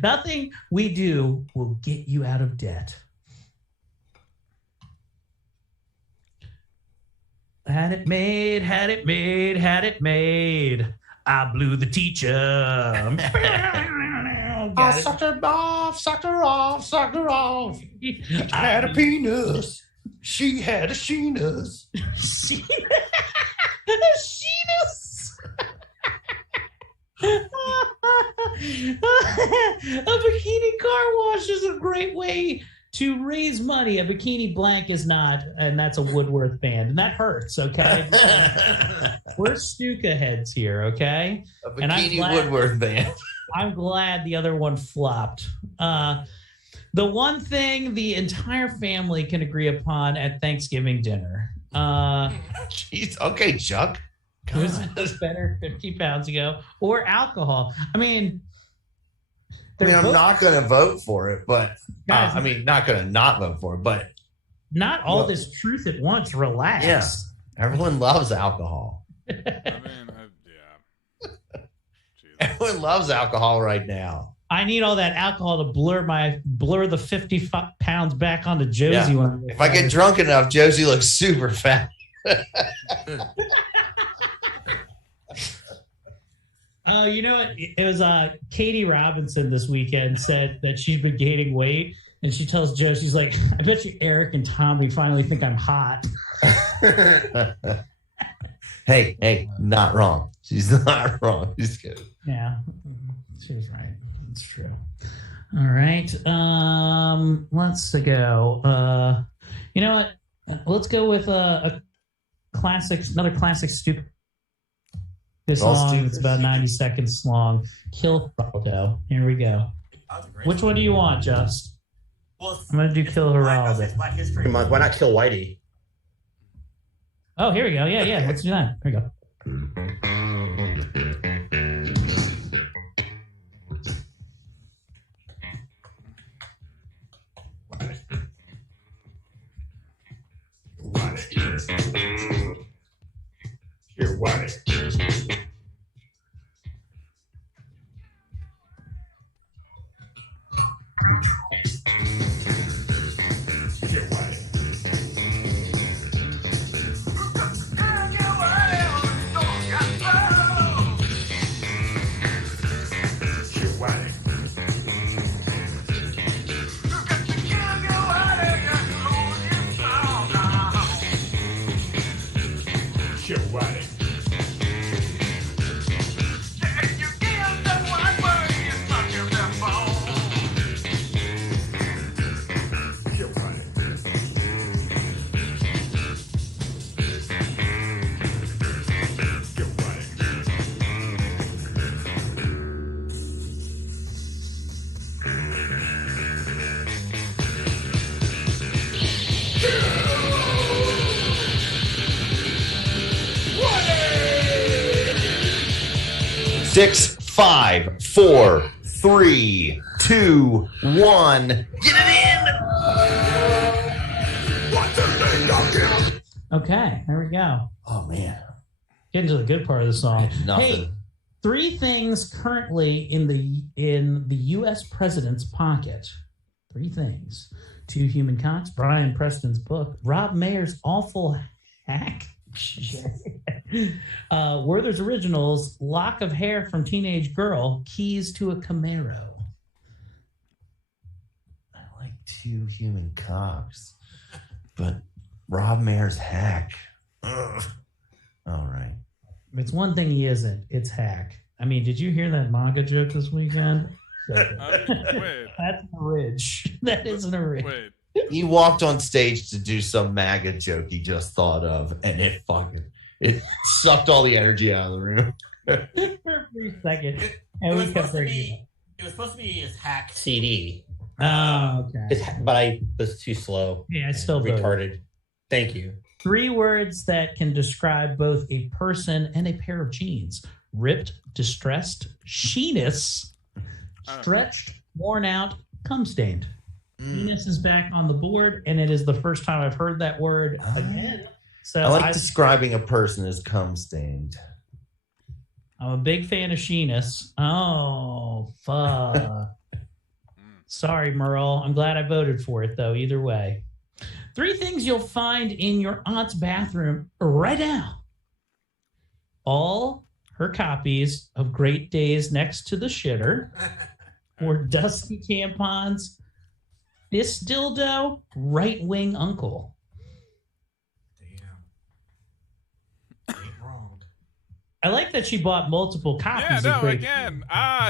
nothing we do will get you out of debt. Had it made, had it made, had it made. I blew the teacher. I sucked her off, sucked her off, sucked her off. I had a penis. She had a sheenus. Sheenus. A bikini car wash is a great way to raise money. A bikini blank is not, and that's a Woodworth band, and that hurts. Okay, we're Stuka heads here. Okay, A bikini Woodworth band. I'm glad the other one flopped. The one thing the entire family can agree upon at Thanksgiving dinner. Jeez. Okay, Chuck. Who's better 50 pounds ago? Or alcohol. I mean, I'm not going to vote for it, but Guys, not going to not vote for it, but not all this truth at once. Relax. yeah, everyone loves alcohol. I mean, yeah. Everyone loves alcohol right now. I need all that alcohol to blur the 50 pounds back onto Josie. Yeah. When If I get drunk enough, Josie looks super fat. You know what? It was Katie Robinson this weekend said that she's been gaining weight, and she tells Joe, she's like, I bet you Eric and Tommy finally think I'm hot. Hey, not wrong. She's not wrong. She's good. Yeah, she's right. It's true. All right. Let's go. You know what? Let's go with a classic, another classic stupid song. It's about 90 seconds long. Kill Geraldo. Here we go. Which one do you want, Just? Well, I'm gonna do Kill Geraldo. Black History Month. Why not Kill Whitey? Oh, here we go. Yeah. Let's do that. Here we go. You're white. Six, 5, 4, 3, 2, 1. Get it in. Okay, there we go. Oh man, Getting to the good part of the song. nothing. Hey, 3 things currently in the U.S. president's pocket. 3 things: 2 human cocks, Brian Preston's book, Rob Mayer's awful hack, Werther's Originals, lock of hair from teenage girl, keys to a Camaro. I like 2 human cocks, but Rob Mayer's hack. Ugh. All right. If it's one thing he isn't, it's hack. I mean, did you hear that manga joke this weekend? Wait. That's a ridge. That isn't a ridge. Wait. He walked on stage to do some MAGA joke he just thought of, and it sucked all the energy out of the room. For a brief second. And we kept bringing It was supposed to be his hack CD. Oh, okay. But I was too slow. Yeah, I still voted. retarded. Thank you. 3 words that can describe both a person and a pair of jeans: ripped, distressed, sheeness, stretched, worn out, cum stained. Sheeness is back on the board, and it is the first time I've heard that word again. So I like describing a person as cum stained. I'm a big fan of sheeness. Oh, fuck. Sorry, Merle. I'm glad I voted for it, though, either way. 3 things you'll find in your aunt's bathroom right now. All her copies of Great Days Next to the Shitter, or dusty tampons, fist dildo, right wing uncle. Damn. Ain't wrong. I like that she bought multiple copies. Yeah, of no, Great again.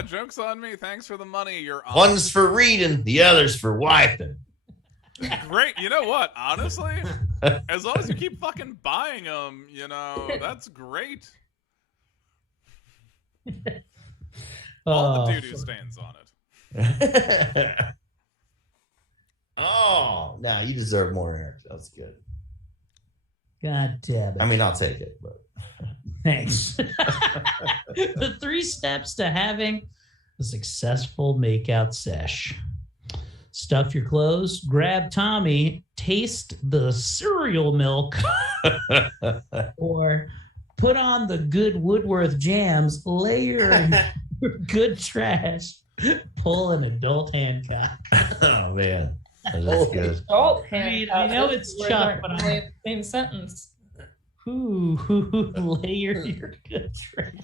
Joke's on me. Thanks for the money. You're on. One's for reading, the other's for wiping. Great. You know what? Honestly, as long as you keep fucking buying them, that's great. All the doo-doo stains on it. Oh, now you deserve more, Eric. That's good. God damn it. I mean, I'll take it, but Thanks. The 3 steps to having a successful makeout sesh: stuff your clothes, grab Tommy, taste the cereal milk, or put on the good Woodworth jams, layer in good trash, pull an adult Hancock. oh man, that's good. Adult I know it's Chuck, but really same sentence. Ooh, layer your good trash.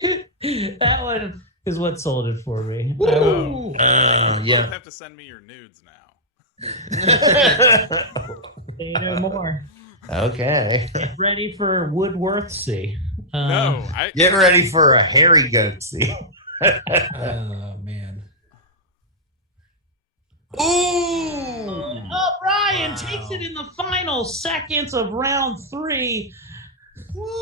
That one is what sold it for me. You Yeah. have to send me your nudes now. Say no more. Okay. Get ready for Woodworthsy. No, Get ready for a hairy goatsy. Oh man. Ooh. Brian takes it in the final seconds of round 3.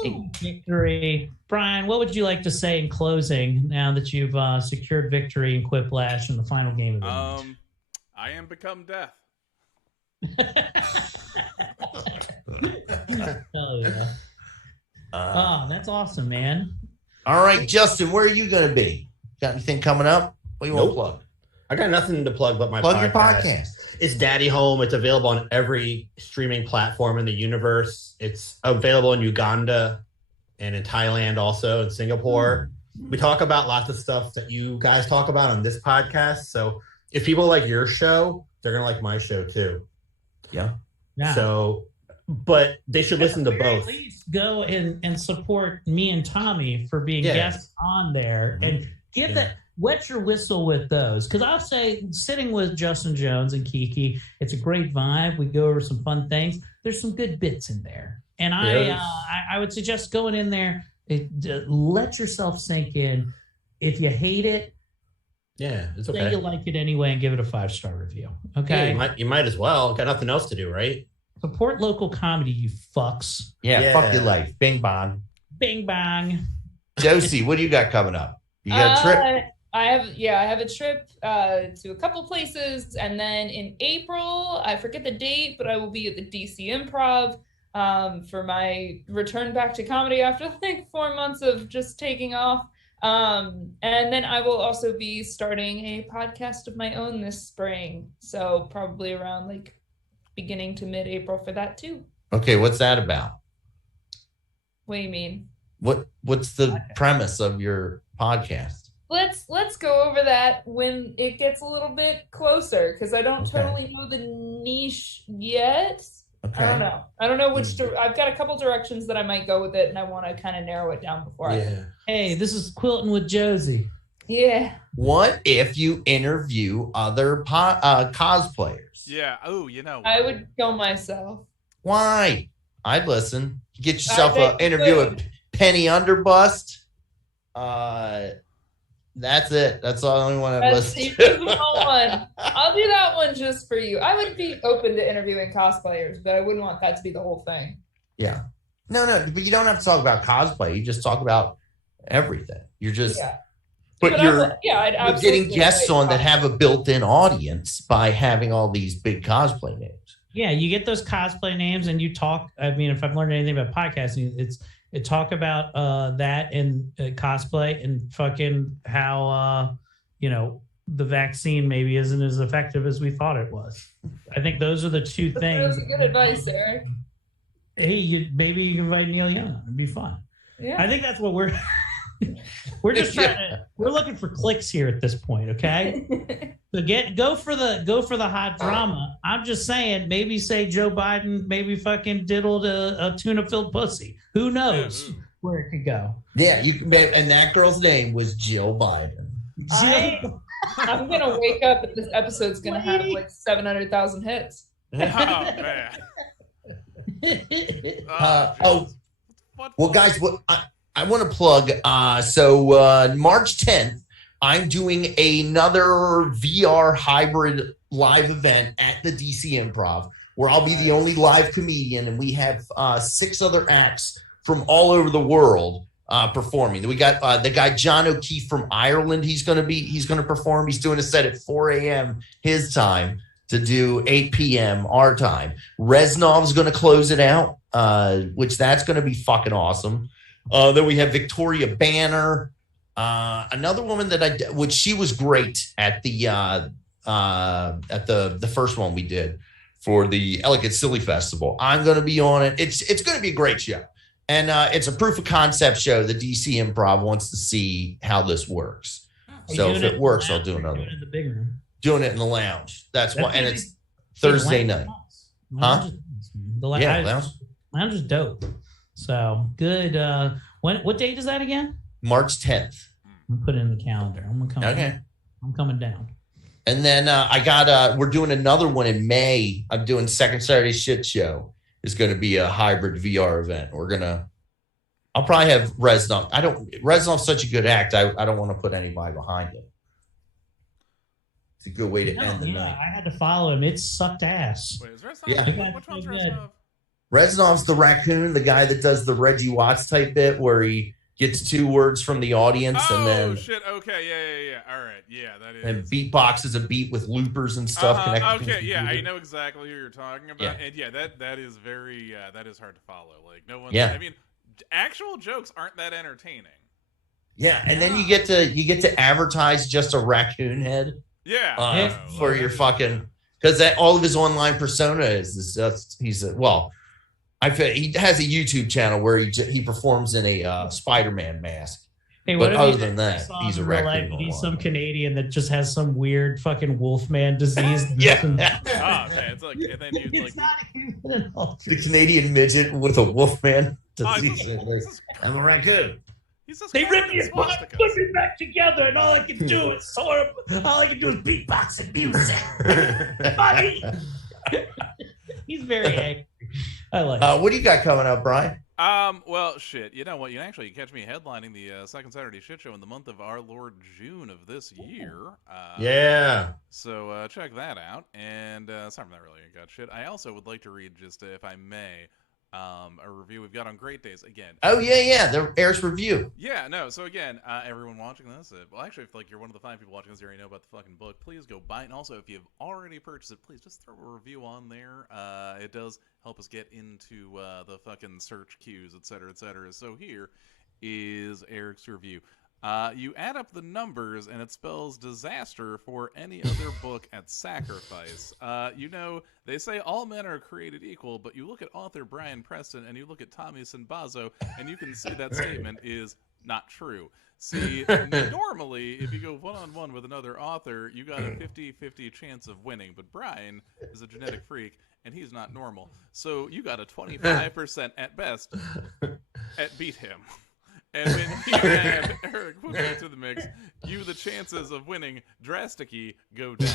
Big victory. Brian, what would you like to say in closing now that you've secured victory in Quiplash in the final game of the night? I am become death. Hell yeah. That's awesome, man. All right, Justin, where are you going to be? Got anything coming up? What do you want to plug? I got nothing to plug but my Plug podcast. your podcast. It's Daddy Home. It's available on every streaming platform in the universe. It's available in Uganda and in Thailand, also in Singapore. We talk about lots of stuff that you guys talk about on this podcast. So if people like your show, they're going to like my show too. Yeah. So, but they should listen to both. At least go and support me and Tommy for being guests on there and give that. Wet your whistle with those, because I'll say sitting with Justin Jones and Kiki, it's a great vibe. We go over some fun things. There's some good bits in there, and I would suggest going in there. Let yourself sink in. If you hate it, it's say okay. you like it anyway, and give it a 5-star review. Okay, you might as well. Got nothing else to do, right? Support local comedy, you fucks. Yeah. Fuck your life. Bing bong. Bing bang. Josie, what do you got coming up? You got a trip? I have a trip to a couple places, and then in April, I forget the date, but I will be at the DC Improv for my return back to comedy after like 4 months of just taking off. And then I will also be starting a podcast of my own this spring, so probably around like beginning to mid-April for that too. Okay, what's that about? What do you mean? What's the premise of your podcast? Let's go over that when it gets a little bit closer, because I don't totally know the niche yet. Okay. I don't know which. I've got a couple directions that I might go with it, and I want to kind of narrow it down before Hey, this is Quilting with Josie. Yeah. What if you interview other cosplayers? Yeah. Oh, you know. I would kill myself. Why? I'd listen. Get yourself an interview with Penny Underbust. That's it. That's the only one I've listened to. I'll do that one just for you. I would be open to interviewing cosplayers, but I wouldn't want that to be the whole thing. Yeah. No, but you don't have to talk about cosplay. You just talk about everything. You're just, but you're getting guests on that have a built-in audience by having all these big cosplay names. Yeah, you get those cosplay names and you talk. I mean, if I've learned anything about podcasting, it talk about that and cosplay and fucking how the vaccine maybe isn't as effective as we thought it was. I think those are the two things. That's good advice, Eric. Hey, maybe you can invite Neil Young. It'd be fun. Yeah. I think that's what we're just trying to. We're looking for clicks here at this point. Okay. So go for the hot drama. I'm just saying, maybe say Joe Biden maybe fucking diddled a tuna-filled pussy. Who knows where it could go? Yeah, you can. And that girl's name was Jill Biden. I'm gonna wake up and this episode's gonna have like 700,000 hits. Oh man. Well, guys, what I want to plug. So March 10th, I'm doing another VR hybrid live event at the DC Improv, where I'll be the only live comedian, and we have 6 other acts from all over the world performing. We got the guy John O'Keefe from Ireland. He's going to perform. He's doing a set at 4 a.m. his time to do 8 p.m. our time. Reznov's going to close it out, which that's going to be fucking awesome. Then we have Victoria Banner, another woman which she was great at the first one we did for the Elegant Silly Festival. I'm going to be on it. It's going to be a great show. And it's a proof of concept show. The DC Improv wants to see how this works. So if it works, I'll do another one. In the big room. Doing it in the lounge. That's why, and it's Thursday night. Huh? The lounge. Lounge is dope. So good. What date is that again? March 10th. I'm put it in the calendar. I'm coming down. And then I got we're doing another one in May. I'm doing Second Saturday Shit Show. is going to be a hybrid VR event. I'll probably have Reznov. Reznov's such a good act. I don't want to put anybody behind him. It's a good way to end the night. I had to follow him. It sucked ass. Wait, is Reznov? Yeah. Which one's Reznov? Reznov's the raccoon, the guy that does the Reggie Watts type bit where he gets 2 words from the audience and then shit. Okay, yeah. All right, yeah, that is. And beatboxes a beat with loopers and stuff. Okay, yeah, I know exactly who you're talking about, and that is very that is hard to follow. Like no one. Yeah. I mean, actual jokes aren't that entertaining. Yeah, and then you get to advertise just a raccoon head. Yeah. For your fucking because that all of his online persona is just he has a YouTube channel where he performs in a Spider-Man mask. Hey, but other than that, he's a raccoon. He's some Canadian that just has some weird fucking Wolfman disease. Yeah. Man, it's like, and then you like the Canadian midget with a Wolfman disease. I'm a raccoon. They ripped me apart, put me back together, and all I can do is beatbox and music. Buddy. He's very angry. I like it. What do you got coming up, Brian? Well, shit. You know what? You can catch me headlining the Second Saturday Shit Show in the month of our Lord June of this year. Yeah. So check that out. And sorry, I'm not really got shit. I also would like to read just, if I may, a review we've got on Great Days again. Oh yeah, the Airs review. Yeah, no. So again, everyone watching this, well, actually, if like you're one of the 5 people watching this, you already know about the fucking book. Please go buy it. And also, if you've already purchased it, please just throw a review on there. It does help us get into the fucking search queues, etc., etc. So here is Eric's review. You add up the numbers and it spells disaster for any other book at sacrifice. They say all men are created equal, but you look at author Brian Preston and you look at Tommy Sanbazo and you can see that statement is not true. See, normally, if you go one-on-one with another author, you got a 50-50 chance of winning, but Brian is a genetic freak and he's not normal. So you got a 25% at best at beat him. And when you add Eric Woodward to the mix, the chances of winning drastically go down.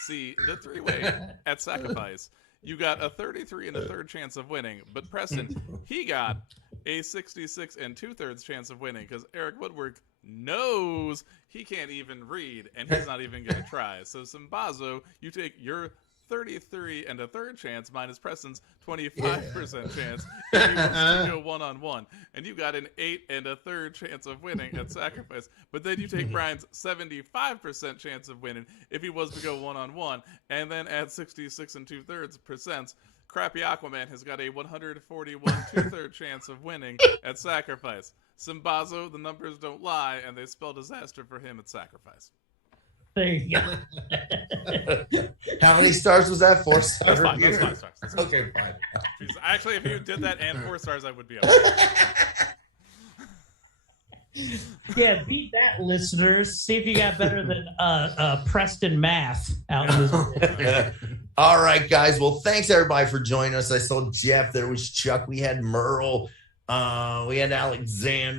See, the 3-way at sacrifice, you got a 33 and a third chance of winning, but Preston, he got a 66 and 2/3 chance of winning because Eric Woodward knows he can't even read and he's not even going to try. So Sambazo, you take your 33 and a third chance minus Preston's 25% chance if he wants to go one-on-one. And you got an 8 and a third chance of winning at sacrifice. But then you take Brian's 75% chance of winning if he was to go one-on-one, and then add 66 and 2/3%. Crappy Aquaman has got a 141 2/3 chance of winning at sacrifice. Simbazo, the numbers don't lie, and they spell disaster for him at sacrifice. There you go. How many stars was that? 4 stars? That's fine. That's 5 stars. That's fine. Okay, fine. Actually, if you did that and 4 stars, I would be okay. Yeah, beat that, listeners. See if you got better than Preston Math out in this. All right, guys. Well, thanks everybody for joining us. I saw Jeff. There was Chuck. We had Merle. We had Alexander.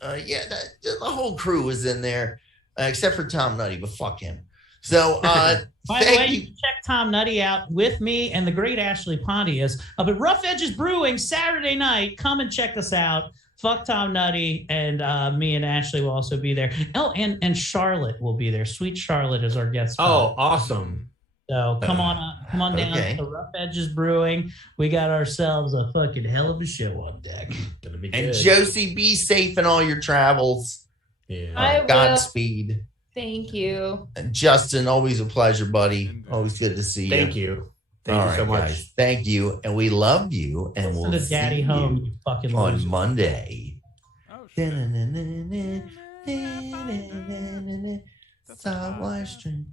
The whole crew was in there. Except for Tom Nutty, but fuck him. So, by the way, you can check Tom Nutty out with me and the great Ashley Pontius up at Rough Edges Brewing Saturday night. Come and check us out. Fuck Tom Nutty, and me and Ashley will also be there. Oh, and Charlotte will be there. Sweet Charlotte is our guest. Oh, awesome. So come on down to Rough Edges Brewing. We got ourselves a fucking hell of a show on deck. Gonna be and good. Josie, be safe in all your travels. Yeah. Godspeed. Thank you. And Justin, always a pleasure, buddy. Always good to see you. Thank you. Thank you so much. Guys. Thank you, and we love you, and we'll see Daddy home, you fucking on loser. Monday. Oh, shit. Southwestern.